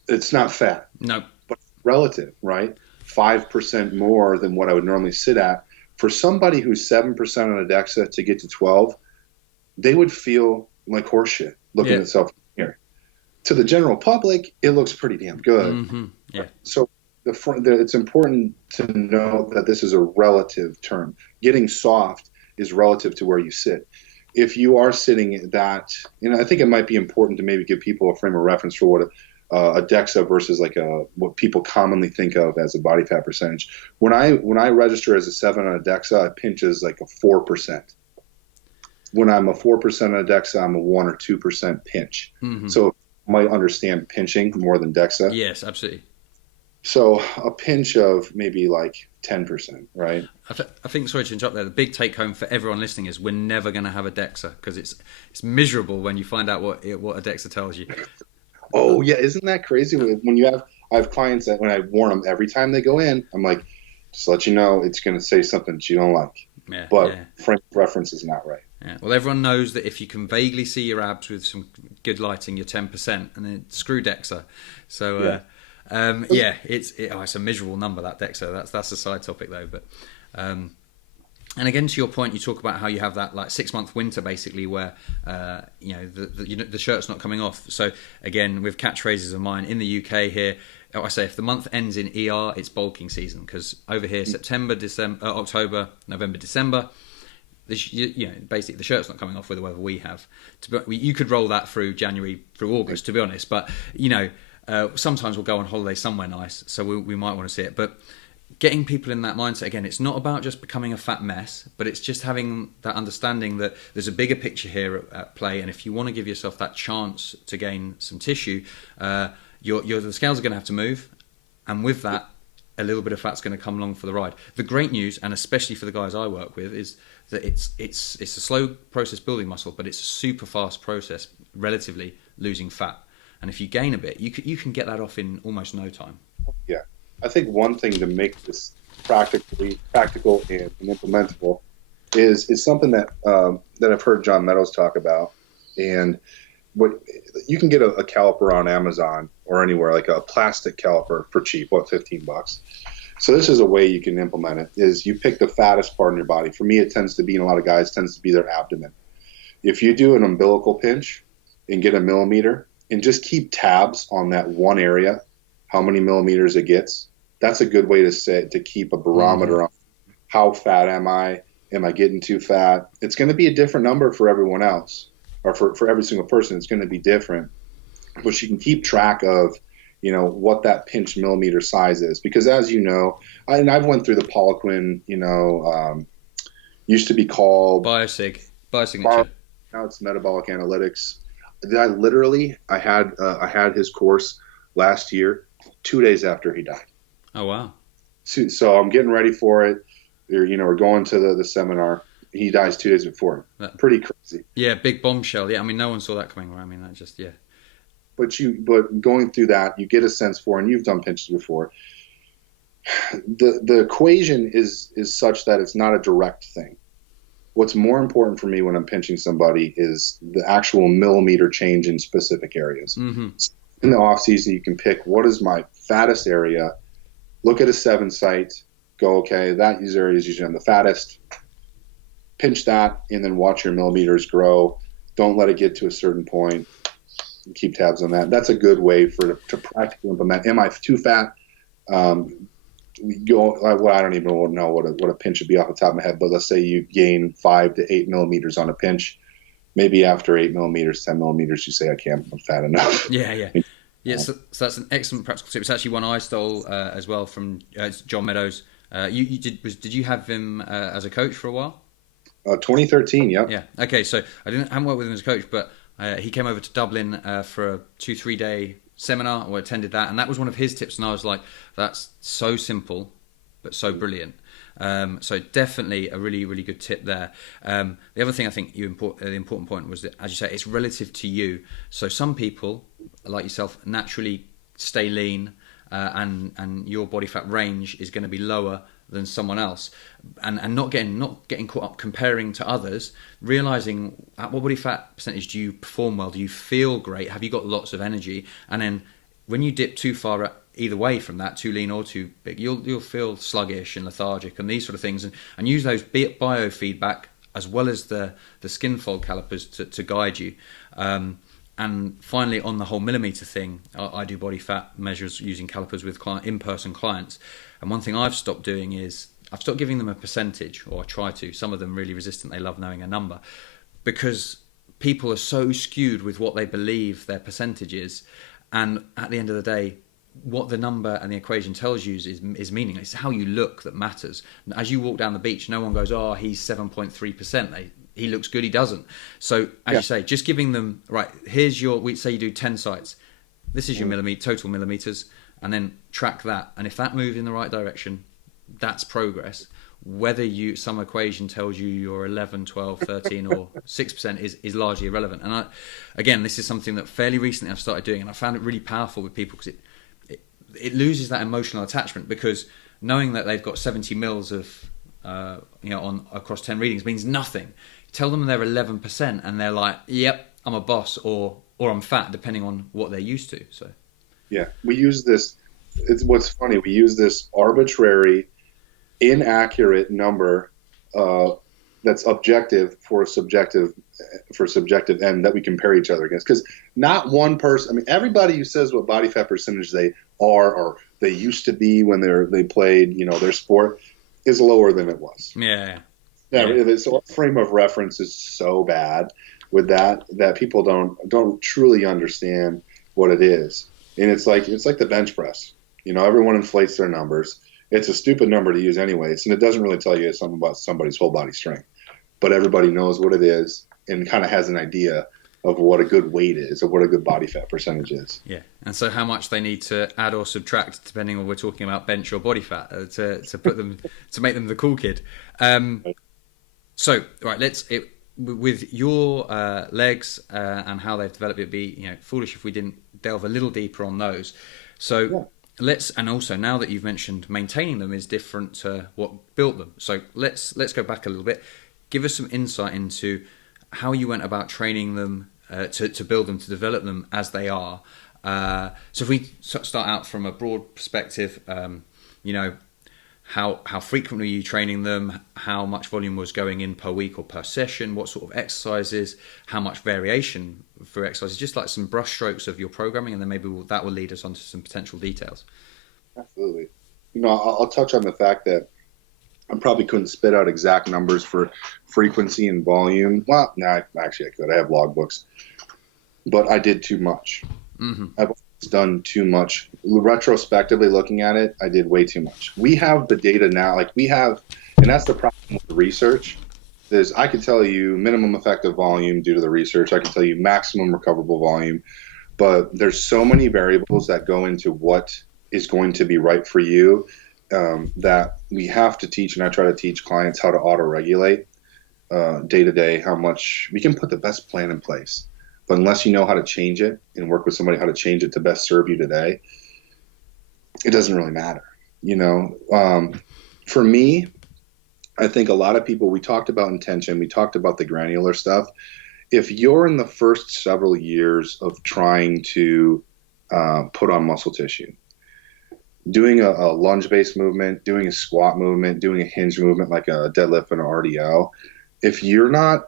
it's not fat. No. But relative, right? 5% more than what I would normally sit at. For somebody who's 7% on a DEXA to get to 12, they would feel like horseshit looking at self here. To the general public, it looks pretty damn good. Mm-hmm. Yeah. So it's important to know that this is a relative term. Getting soft is relative to where you sit. If you are sitting at that, I think it might be important to maybe give people a frame of reference for what a DEXA versus what people commonly think of as a body fat percentage. When I register as a 7 on a DEXA, I pinch as like a 4%. When I'm a 4% on a DEXA, I'm a 1 or 2% pinch. Mm-hmm. So you might understand pinching more than DEXA. Yes, absolutely. So a pinch of maybe like 10%, right? I think, sorry to interrupt there, the big take home for everyone listening is we're never going to have a DEXA because it's miserable when you find out what a DEXA tells you. Oh yeah, isn't that crazy? I have clients that when I warn them every time they go in, I'm like, just let you know it's going to say something that you don't like. Yeah, but frame of reference is not right. Yeah. Well, everyone knows that if you can vaguely see your abs with some good lighting, you're 10%, and then screw DEXA. So it's a miserable number, that DEXA. That's a side topic though. But and again, to your point, you talk about how you have that like 6-month winter basically where the shirt's not coming off. So again, with catchphrases of mine in the UK here, I say if the month ends in ER, it's bulking season, because over here September, December, October, November, December, basically the shirt's not coming off with the weather we have. You could roll that through January through August, to be honest, but sometimes we'll go on holiday somewhere nice, so we might want to see it. But getting people in that mindset, again, it's not about just becoming a fat mess, but it's just having that understanding that there's a bigger picture here at play, and if you want to give yourself that chance to gain some tissue, the scales are going to have to move, and with that, a little bit of fat's going to come along for the ride. The great news, and especially for the guys I work with, is that it's a slow process building muscle, but it's a super fast process, relatively, losing fat. And if you gain a bit, you can get that off in almost no time. Yeah. I think one thing to make this practical and implementable is something that I've heard John Meadows talk about. And what you can get a caliper on Amazon or anywhere, like a plastic caliper for cheap, $15. So this is a way you can implement it, is you pick the fattest part in your body. For me, it tends to be, in a lot of guys, tends to be their abdomen. If you do an umbilical pinch and get a millimeter and just keep tabs on that one area, how many millimeters it gets, that's a good way to keep a barometer on how fat am I? Am I getting too fat? It's going to be a different number for everyone else, or for every single person. It's going to be different, but you can keep track of, what that pinch millimeter size is. Because as you know, I've went through the Poliquin, used to be called Biosignature. Now it's metabolic analytics. I had his course last year, 2 days after he died. Oh, wow. So I'm getting ready for it. We're going to the seminar. He dies 2 days before. Pretty crazy. Yeah, big bombshell. Yeah, I mean, no one saw that coming. I mean, that just, yeah. But going through that, you get a sense for, and you've done pinches before, the equation is such that it's not a direct thing. What's more important for me when I'm pinching somebody is the actual millimeter change in specific areas. Mm-hmm. In the off season, you can pick what is my fattest area, look at a 7 site, go, okay, that area is usually on the fattest, pinch that, and then watch your millimeters grow. Don't let it get to a certain point. Keep tabs on that. That's a good way to practically implement. Am I too fat? I don't even know what a pinch would be off the top of my head, but let's say you gain 5 to 8 millimeters on a pinch. Maybe after 8 millimeters, 10 millimeters, you say, I'm fat enough. Yeah. So that's an excellent practical tip. It's actually one I stole as well from John Meadows. Did you have him as a coach for a while? 2013, yep. Yeah. Okay, so I haven't worked with him as a coach, but he came over to Dublin for a 2-3 day seminar. I attended that, and that was one of his tips, and I was like, that's so simple but so brilliant. So definitely a really, really good tip there. The other thing I think the important point was that, as you say, it's relative to you. So some people, like yourself, naturally stay lean, and your body fat range is going to be lower than someone else, and not getting caught up comparing to others, realizing at what body fat percentage do you perform well, do you feel great, have you got lots of energy, and then when you dip too far either way from that, too lean or too big, you'll feel sluggish and lethargic and these sort of things, and use those biofeedback as well as the skin fold calipers to guide you. And finally, on the whole millimeter thing, I do body fat measures using calipers with in-person clients. And one thing I've stopped doing is I've stopped giving them a percentage, or I try to. Some of them really resistant. They love knowing a number, because people are so skewed with what they believe their percentage is. And at the end of the day, what the number and the equation tells you is meaningless. It's how you look that matters. As you walk down the beach, no one goes, oh, he's 7.3%. He looks good, he doesn't. So, as you say, just giving them, right, here's we say you do 10 sites. This is your total millimeters, and then track that. And if that moves in the right direction, that's progress. Whether some equation tells you you're 11, 12, 13 or 6% is largely irrelevant. And again, this is something that fairly recently I've started doing, and I found it really powerful with people, because it loses that emotional attachment, because knowing that they've got 70 mils of on across 10 readings means nothing. Tell them they're 11% and they're like, yep, I'm a boss, or I'm fat, depending on what they're used to. So yeah, we use this. It's what's funny. We use this arbitrary, inaccurate number that's objective for subjective end that we compare each other against. Because not one person. I mean, everybody who says what body fat percentage they are or they used to be when they played their sport is lower than it was. Yeah. So our frame of reference is so bad with that people don't truly understand what it is. And it's like the bench press. Everyone inflates their numbers. It's a stupid number to use anyways, and it doesn't really tell you something about somebody's whole body strength. But everybody knows what it is and kind of has an idea of what a good weight is, or what a good body fat percentage is. Yeah, and so how much they need to add or subtract, depending on we're talking about bench or body fat, to put them to make them the cool kid. So, right, with your legs and how they've developed, it'd be foolish if we didn't delve a little deeper on those. So and also now that you've mentioned maintaining them is different to what built them. So let's go back a little bit. Give us some insight into how you went about training them to build them, to develop them as they are. So if we start out from a broad perspective, how frequently were you training them? How much volume was going in per week or per session? What sort of exercises? How much variation for exercises? Just like some brushstrokes of your programming, and then maybe that will lead us onto some potential details. Absolutely. I'll touch on the fact that I probably couldn't spit out exact numbers for frequency and volume. Well, no, actually I could. I have logbooks, but I did too much. Mm-hmm. I've done too much. Retrospectively looking at it, I did way too much. We have the data now, and that's the problem with the research. I can tell you minimum effective volume due to the research. I can tell you maximum recoverable volume, but there's so many variables that go into what is going to be right for you, that we have to teach, and I try to teach clients how to auto-regulate day to day, how much we can put the best plan in place. But unless you know how to change it and work with somebody how to change it to best serve you today, it doesn't really matter. For me, I think a lot of people, we talked about intention, we talked about the granular stuff. If you're in the first several years of trying to put on muscle tissue, doing a lunge-based movement, doing a squat movement, doing a hinge movement like a deadlift and an RDL, if you're not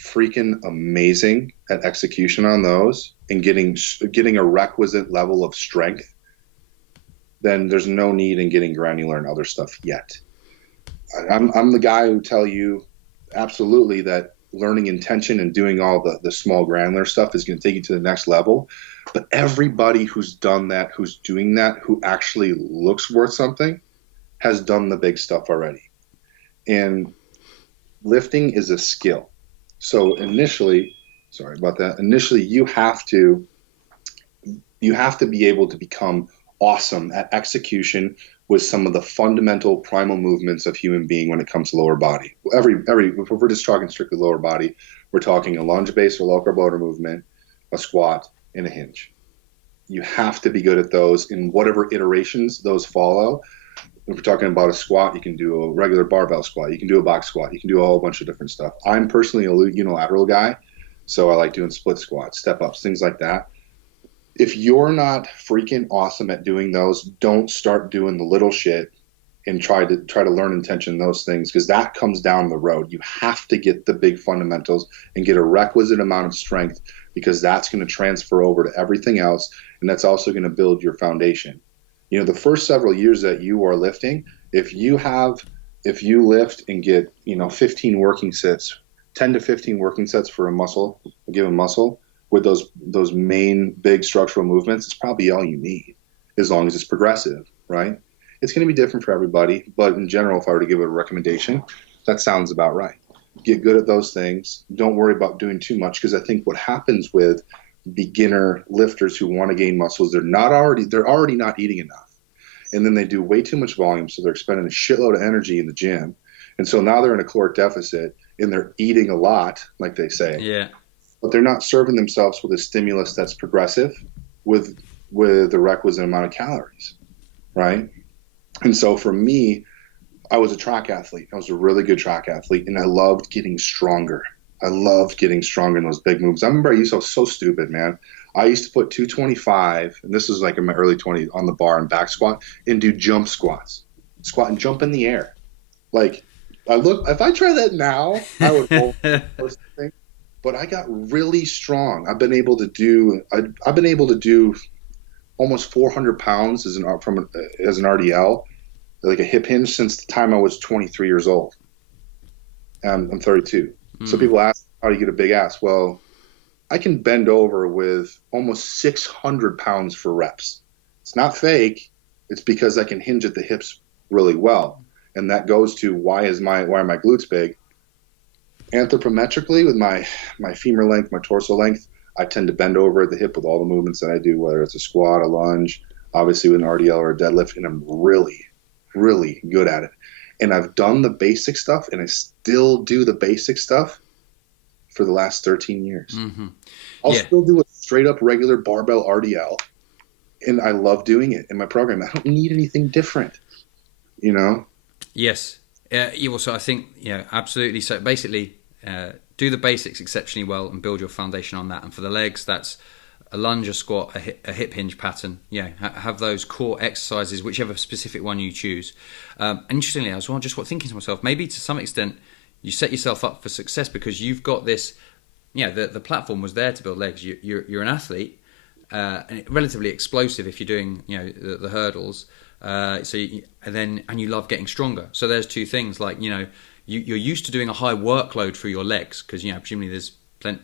freaking amazing at execution on those and getting a requisite level of strength, then there's no need in getting granular and other stuff yet. I'm the guy who tell you absolutely that learning intention and doing all the small granular stuff is going to take you to the next level. But everybody who's done that, who's doing that, who actually looks worth something, has done the big stuff already. And lifting is a skill. So initially you have to be able to become awesome at execution with some of the fundamental primal movements of human being when it comes to lower body. If we're just talking strictly lower body, we're talking a lunge base or locomotor movement, a squat, and a hinge. You have to be good at those in whatever iterations those follow. If we're talking about a squat, you can do a regular barbell squat, you can do a box squat, you can do a whole bunch of different stuff. I'm personally a unilateral guy, so I like doing split squats, step ups, things like that. If you're not freaking awesome at doing those, don't start doing the little shit and try to learn intention, those things, because that comes down the road. You have to get the big fundamentals and get a requisite amount of strength, because that's going to transfer over to everything else, and that's also going to build your foundation. The first several years that you are lifting, if you lift and get 15 working sets, 10 to 15 working sets for a given muscle, with those main big structural movements, it's probably all you need, as long as it's progressive, right? It's going to be different for everybody, but in general, if I were to give a recommendation, that sounds about right. Get good at those things. Don't worry about doing too much, because I think what happens with beginner lifters who want to gain muscles, they're already not eating enough. And then they do way too much volume, so they're expending a shitload of energy in the gym. And so now they're in a caloric deficit, and they're eating a lot, like they say. Yeah. But they're not serving themselves with a stimulus that's progressive with the requisite amount of calories, right? And so for me, I was a track athlete. I was a really good track athlete, and I loved getting stronger. I loved getting stronger in those big moves. I remember I was so stupid, man. I used to put 225, and this was like in my early 20s, on the bar and back squat, and do jump squats. Squat and jump in the air. Like, if I try that now, I would roll first thing. But I got really strong. I've been able to do almost 400 pounds as an RDL, like a hip hinge, since the time I was 23 years old. I'm 32. So people ask, how do you get a big ass? Well, I can bend over with almost 600 pounds for reps. It's not fake. It's because I can hinge at the hips really well. And that goes to why are my glutes big? Anthropometrically, with my femur length, my torso length, I tend to bend over at the hip with all the movements that I do, whether it's a squat, a lunge, obviously with an RDL or a deadlift, and I'm really, really good at it. And I've done the basic stuff, and I still do the basic stuff for the last 13 years. Mm-hmm. I'll still do a straight up regular barbell RDL, and I love doing it in my program. I don't need anything different, Yes. So I think, absolutely. So basically, do the basics exceptionally well and build your foundation on that. And for the legs, that's a lunge, a squat, a hip hinge pattern. Have those core exercises, whichever specific one you choose. And interestingly, I was just thinking to myself, maybe to some extent, you set yourself up for success because you've got this. The platform was there to build legs. You're an athlete, and relatively explosive if you're doing the hurdles. And you love getting stronger. So there's two things, like you're used to doing a high workload for your legs because presumably there's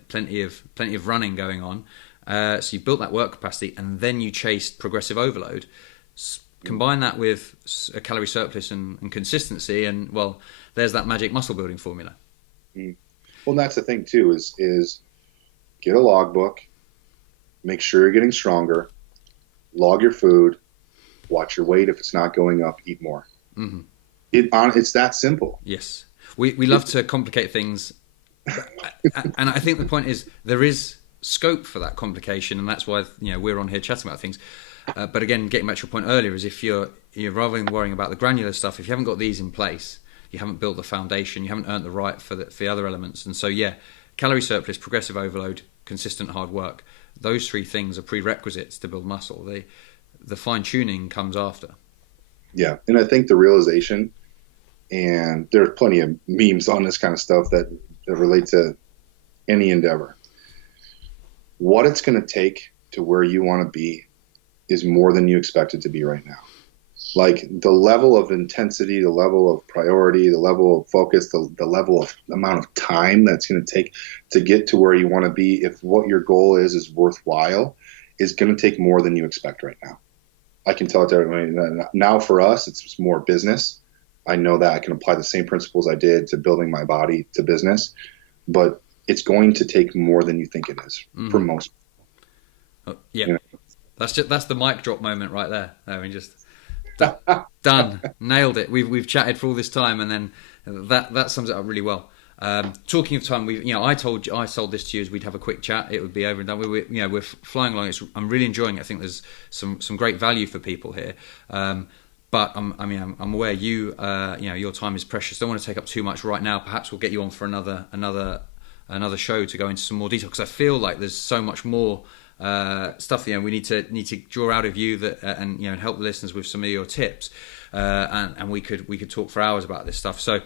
plenty of running going on, So you built that work capacity, and then you chased progressive overload. Combine that with a calorie surplus and consistency, and well, there's that magic muscle building formula. Well, that's the thing too, is get a logbook, make sure you're getting stronger, log your food, watch your weight. If it's not going up, eat more. Mm-hmm. It's that simple. Yes. We love to complicate things. And I think the point is there is scope for that complication, and that's why we're on here chatting about things. But again, getting back to your point earlier, is if you're rather than worrying about the granular stuff, if you haven't got these in place, you haven't built the foundation, you haven't earned the right for the other elements. And so, calorie surplus, progressive overload, consistent hard work, those three things are prerequisites to build muscle. The fine tuning comes after. Yeah, and I think the realization, and there's plenty of memes on this kind of stuff that relate to any endeavor. What it's going to take to where you want to be is more than you expect it to be right now. Like the level of intensity, the level of priority, the level of focus, the level of amount of time that's going to take to get to where you want to be, if what your goal is worthwhile, is going to take more than you expect right now. I can tell it to everybody. Now for us, it's more business. I know that I can apply the same principles I did to building my body to business, but it's going to take more than you think it is for most people. That's the mic drop moment right there. I mean, just done, nailed it. We've chatted for all this time, and then that sums it up really well. Talking of time, I sold this to you as we'd have a quick chat. It would be over and done. We're flying along. I'm really enjoying it. I think there's some great value for people here. But I'm aware your time is precious. Don't want to take up too much right now. Perhaps we'll get you on for another show to go into some more detail, because I feel like there's so much more stuff we need to draw out of you that and help the listeners with some of your tips, and we could talk for hours about this stuff. So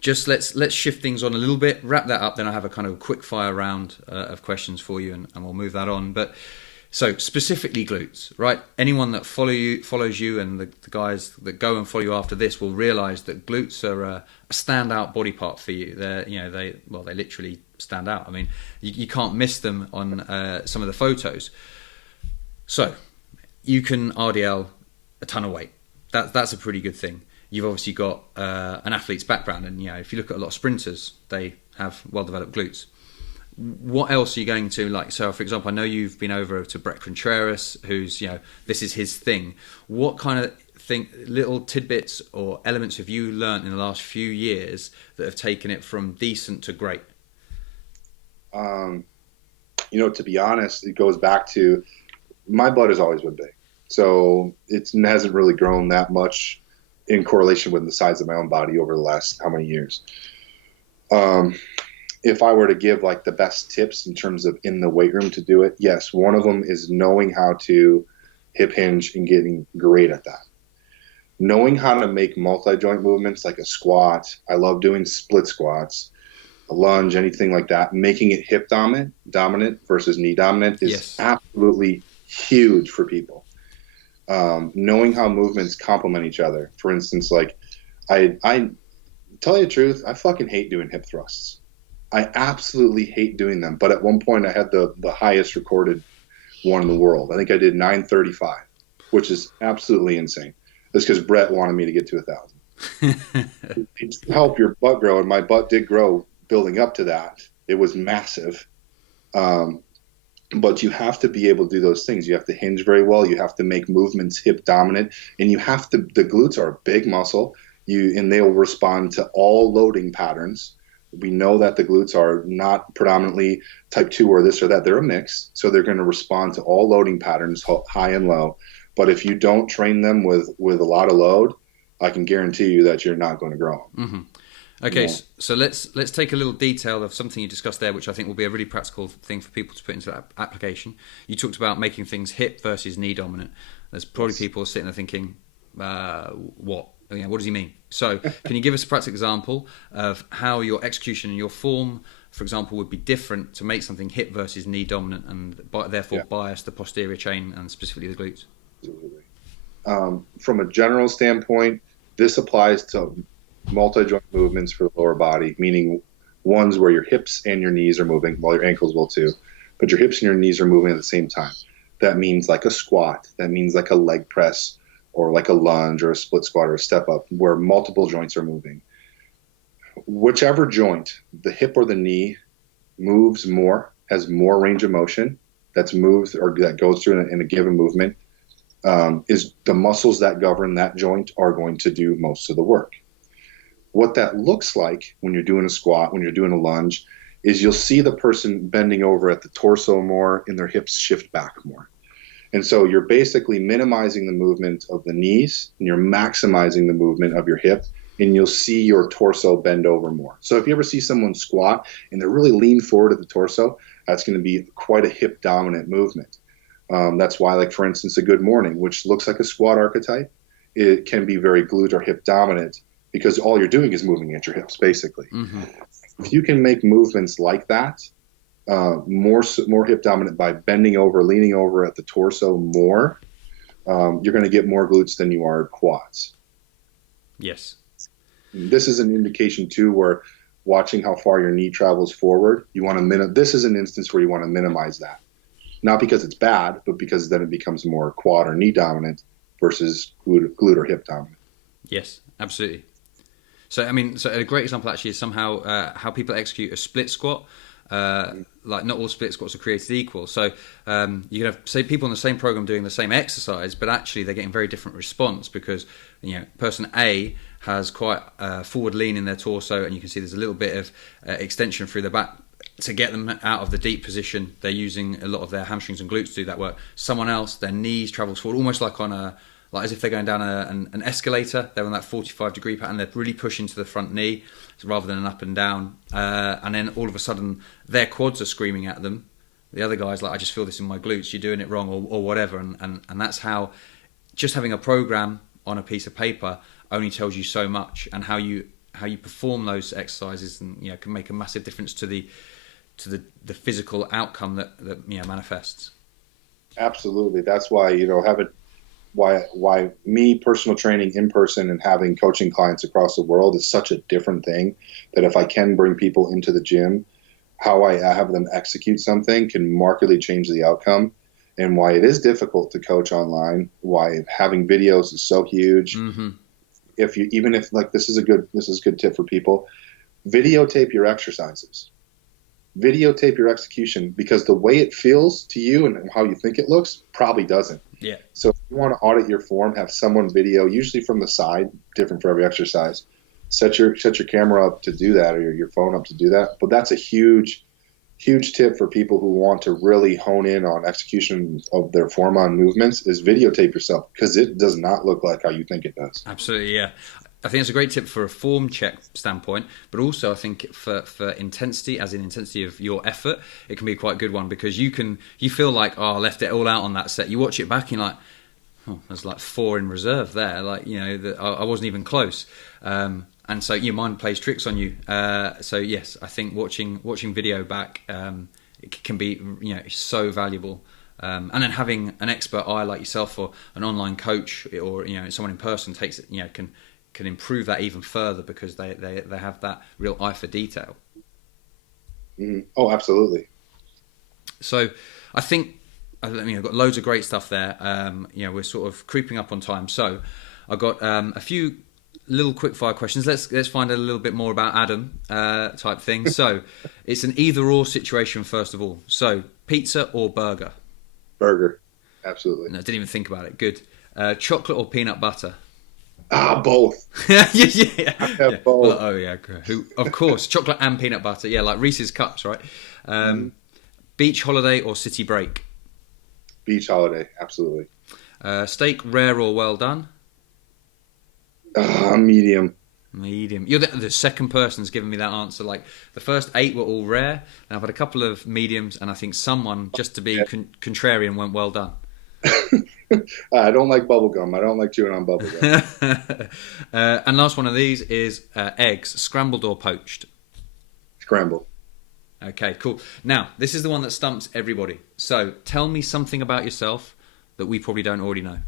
just let's shift things on a little bit, wrap that up, then I have a kind of quick fire round of questions for you, and we'll move that on. But so specifically glutes, right? Anyone that follows you, and the guys that go and follow you after this will realize that glutes are a standout body part for you. They literally stand out. I mean, you can't miss them on some of the photos. So you can RDL a ton of weight. That's a pretty good thing. You've obviously got an athlete's background, and if you look at a lot of sprinters, they have well-developed glutes. What else are you going to like? So, for example, I know you've been over to Brett Contreras, who's this is his thing. What kind of little tidbits or elements have you learned in the last few years that have taken it from decent to great? To be honest, it goes back to my butt has always been big, so it hasn't really grown that much in correlation with the size of my own body over the last how many years. If I were to give like the best tips in terms of in the weight room to do it, yes, one of them is knowing how to hip hinge and getting great at that. Knowing how to make multi-joint movements like a squat. I love doing split squats, a lunge, anything like that. Making it hip dominant versus knee dominant is absolutely huge for people. Knowing how movements complement each other. For instance, like I tell you the truth, I fucking hate doing hip thrusts. I absolutely hate doing them. But at one point I had the highest recorded one in the world. I think I did 935, which is absolutely insane. That's because Brett wanted me to get to 1,000. It help your butt grow, and my butt did grow building up to that. It was massive. But you have to be able to do those things. You have to hinge very well. You have to make movements hip dominant, and you have to. The glutes are a big muscle. And they'll respond to all loading patterns. We know that the glutes are not predominantly type 2 or this or that. They're a mix, so they're going to respond to all loading patterns, high and low. But if you don't train them with a lot of load, I can guarantee you that you're not going to grow them. Mm-hmm. Okay, so let's take a little detail of something you discussed there, which I think will be a really practical thing for people to put into that application. You talked about making things hip versus knee dominant. There's probably people sitting there thinking, what? What does he mean? So can you give us a practical example of how your execution and your form, for example, would be different to make something hip versus knee dominant, and therefore bias the posterior chain and specifically the glutes? Absolutely. From a general standpoint, this applies to multi-joint movements for the lower body, meaning ones where your hips and your knees are moving, while your ankles will too. but your hips and your knees are moving at the same time. That means like a squat. That means like a leg press or like a lunge or a split squat or a step up where multiple joints are moving. Whichever joint, the hip or the knee, moves more, has more range of motion that's moved or that goes through in a given movement, is the muscles that govern that joint are going to do most of the work. What that looks like when you're doing a squat, when you're doing a lunge, is you'll see the person bending over at the torso more and their hips shift back more. And so you're basically minimizing the movement of the knees and you're maximizing the movement of your hip, and you'll see your torso bend over more. So if you ever see someone squat and they're really lean forward at the torso, that's going to be quite a hip dominant movement. That's why, like, for instance, a good morning, which looks like a squat archetype, it can be very glute or hip dominant because all you're doing is moving at your hips, basically. Mm-hmm. If you can make movements like that, more hip dominant by bending over, leaning over at the torso more, you're going to get more glutes than you are quads. Yes. This is an indication too, where watching how far your knee travels forward, you want to this is an instance where you want to minimize that. Not because it's bad, but because then it becomes more quad or knee dominant versus glute or hip dominant. Yes, absolutely. So, I mean, a great example actually is somehow how people execute a split squat. Like, not all split squats are created equal. So you can have, say, people on the same program doing the same exercise, but actually they're getting very different response because, person A has quite forward lean in their torso, and you can see there's a little bit of extension through the back to get them out of the deep position. They're using a lot of their hamstrings and glutes to do that work. Someone else, their knees travels forward, almost like as if they're going down an escalator. They're on that 45-degree pattern. They're really pushing to the front knee rather than an up and down. And then all of a sudden, their quads are screaming at them. The other guy's like, I just feel this in my glutes. You're doing it wrong, or whatever. And that's how just having a program on a piece of paper only tells you so much, and how you perform those exercises, and can make a massive difference to the physical outcome that manifests. Absolutely. That's why why me personal training in person and having coaching clients across the world is such a different thing, that if I can bring people into the gym, how I have them execute something can markedly change the outcome, and why it is difficult to coach online, why having videos is so huge. Mm-hmm. If this is a good tip for people, videotape your exercises. Videotape your execution, because the way it feels to you and how you think it looks probably doesn't. Yeah. So if you want to audit your form, have someone video, usually from the side, different for every exercise. Set your camera up to do that, or your phone up to do that. But that's a huge tip for people who want to really hone in on execution of their form on movements, is videotape yourself, because it does not look like how you think it does. Absolutely, yeah. I think it's a great tip for a form check standpoint, but also I think for intensity, as in intensity of your effort, it can be quite a good one, because you feel like, I left it all out on that set. You watch it back and you're like, there's like 4 in reserve there. Like, I wasn't even close. And so your mind plays tricks on you. So yes, I think watching video back, it can be so valuable. And then having an expert eye like yourself, or an online coach, or someone in person takes it, can improve that even further, because they have that real eye for detail. Mm-hmm. Oh, absolutely. So I think I've got loads of great stuff there. We're sort of creeping up on time, so I've got a few little quickfire questions. Let's find a little bit more about Adam type thing. So it's an either-or situation first of all. So pizza or burger? Burger, absolutely. No, I didn't even think about it. Good. Chocolate or peanut butter? Both. yeah. Both. Well, oh yeah, of course, chocolate and peanut butter. Yeah, like Reese's cups, right? Beach holiday or city break? Beach holiday, absolutely. Steak rare or well done? Medium. You're the second person who's given me that answer. Like, the first 8 were all rare, and I've had a couple of mediums, and I think someone, just to be contrarian, went well done. I don't like bubblegum. I don't like chewing on bubblegum. And last one of these is eggs, scrambled or poached? Scrambled. Okay, cool. Now, this is the one that stumps everybody. So, tell me something about yourself that we probably don't already know.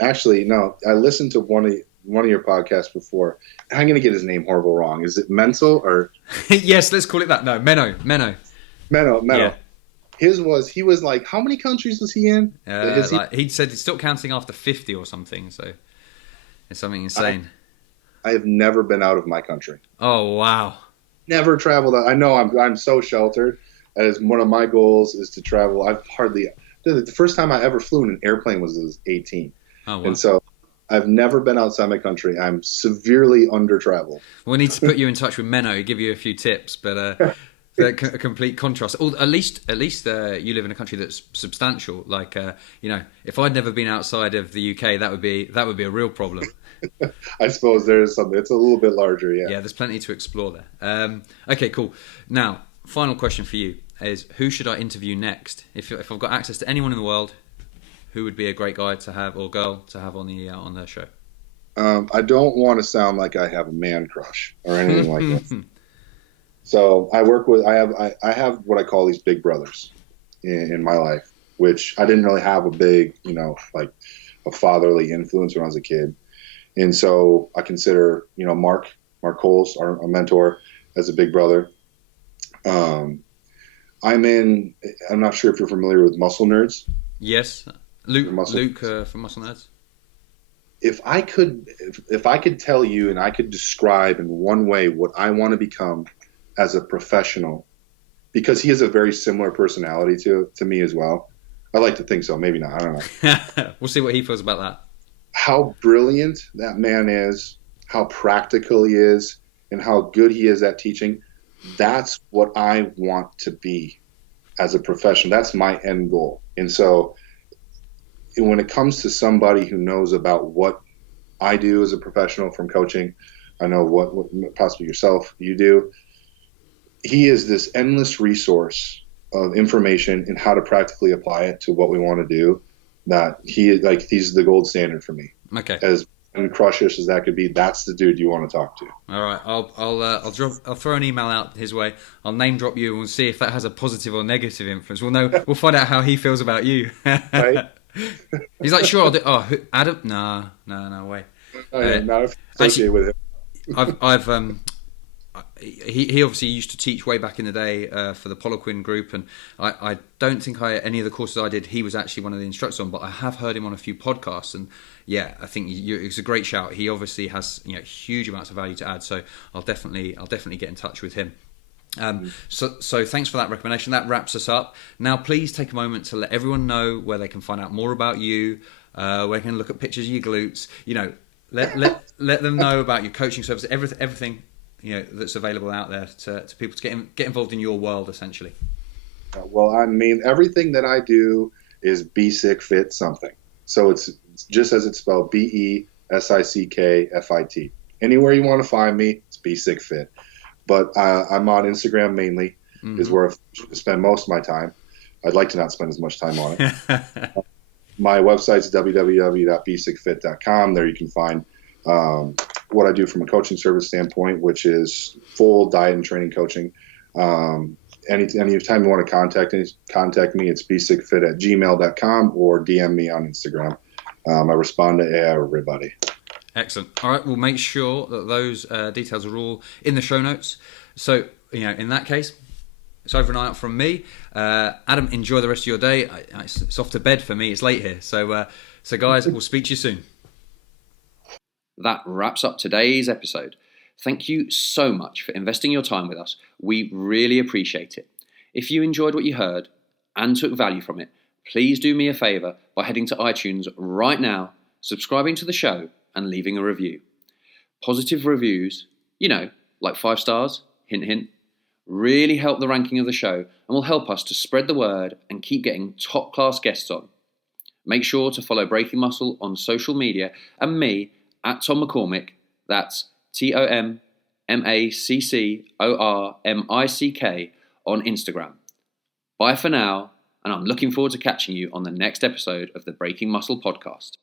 Actually, no. I listened to one of your podcasts before. I'm going to get his name horrible wrong. Is it Mental or Yes, let's call it that. No, Menno. Menno? Yeah. He was like, how many countries was he in? He said he's still counting after 50 or something. So it's something insane. I have never been out of my country. Oh wow. Never traveled. I know I'm so sheltered. As one of my goals is to travel. The first time I ever flew in an airplane was 18. Oh wow. And so I've never been outside my country. I'm severely under traveled. We need to put you in touch with Menno, give you a few tips, but a complete contrast. At least you live in a country that's substantial. Like if I'd never been outside of the UK, that would be a real problem. I suppose there is something. It's a little bit larger, yeah. Yeah, there's plenty to explore there. Okay, cool. Now, final question for you is: who should I interview next? If I've got access to anyone in the world, who would be a great guy to have or girl to have on the show? I don't want to sound like I have a man crush or anything like that. So I have what I call these big brothers in my life, which I didn't really have a big, like a fatherly influence when I was a kid. And so I consider, Mark Coles, our mentor, as a big brother. I'm not sure if you're familiar with Muscle Nerds. Yes. Luke from Muscle Nerds. If I could tell you and I could describe in one way what I want to become as a professional, because he has a very similar personality to me as well. I like to think so. Maybe not. I don't know. We'll see what he feels about that. How brilliant that man is, how practical he is, and how good he is at teaching. That's what I want to be as a profession. That's my end goal. And so when it comes to somebody who knows about what I do as a professional from coaching, I know what possibly you do. He is this endless resource of information and how to practically apply it to what we want to do. That he's the gold standard for me. Okay. As crushish as that could be, that's the dude you want to talk to. All right, I'll throw an email out his way. I'll name drop you and we'll see if that has a positive or negative influence. We'll find out how he feels about you. Right? He's like, sure, I'll do. Oh, Adam? No way. Not associated with him. He obviously used to teach way back in the day for the Poliquin group, and I don't think any of the courses I did, he was actually one of the instructors on, but I have heard him on a few podcasts, and yeah, I think it's a great shout. He obviously has huge amounts of value to add, so I'll definitely get in touch with him. So thanks for that recommendation. That wraps us up. Now, please take a moment to let everyone know where they can find out more about you, where they can look at pictures of your glutes. Let them know about your coaching service, everything that's available out there to people to get involved in your world, essentially. Well, I mean, everything that I do is Bisek Fit something. So it's just as it's spelled, BESICKFIT. Anywhere you want to find me, it's Bisek Fit. But I'm on Instagram mainly, is where I spend most of my time. I'd like to not spend as much time on it. My website's www.bisekfit.com. There you can find what I do from a coaching service standpoint, which is full diet and training coaching. Anytime you want to contact me, it's bisekfit@gmail.com or DM me on Instagram. I respond to everybody. Excellent. All right, we'll make sure that those details are all in the show notes. So, in that case, it's over and out from me. Adam, enjoy the rest of your day. It's off to bed for me. It's late here. So guys, we'll speak to you soon. That wraps up today's episode. Thank you so much for investing your time with us. We really appreciate it. If you enjoyed what you heard and took value from it, please do me a favour by heading to iTunes right now, subscribing to the show, and leaving a review. Positive reviews, like 5 stars, hint hint, really help the ranking of the show and will help us to spread the word and keep getting top class guests on. Make sure to follow Breaking Muscle on social media and me at Tom McCormick, that's TOMMACCORMICK on Instagram. Bye for now, and I'm looking forward to catching you on the next episode of the Breaking Muscle podcast.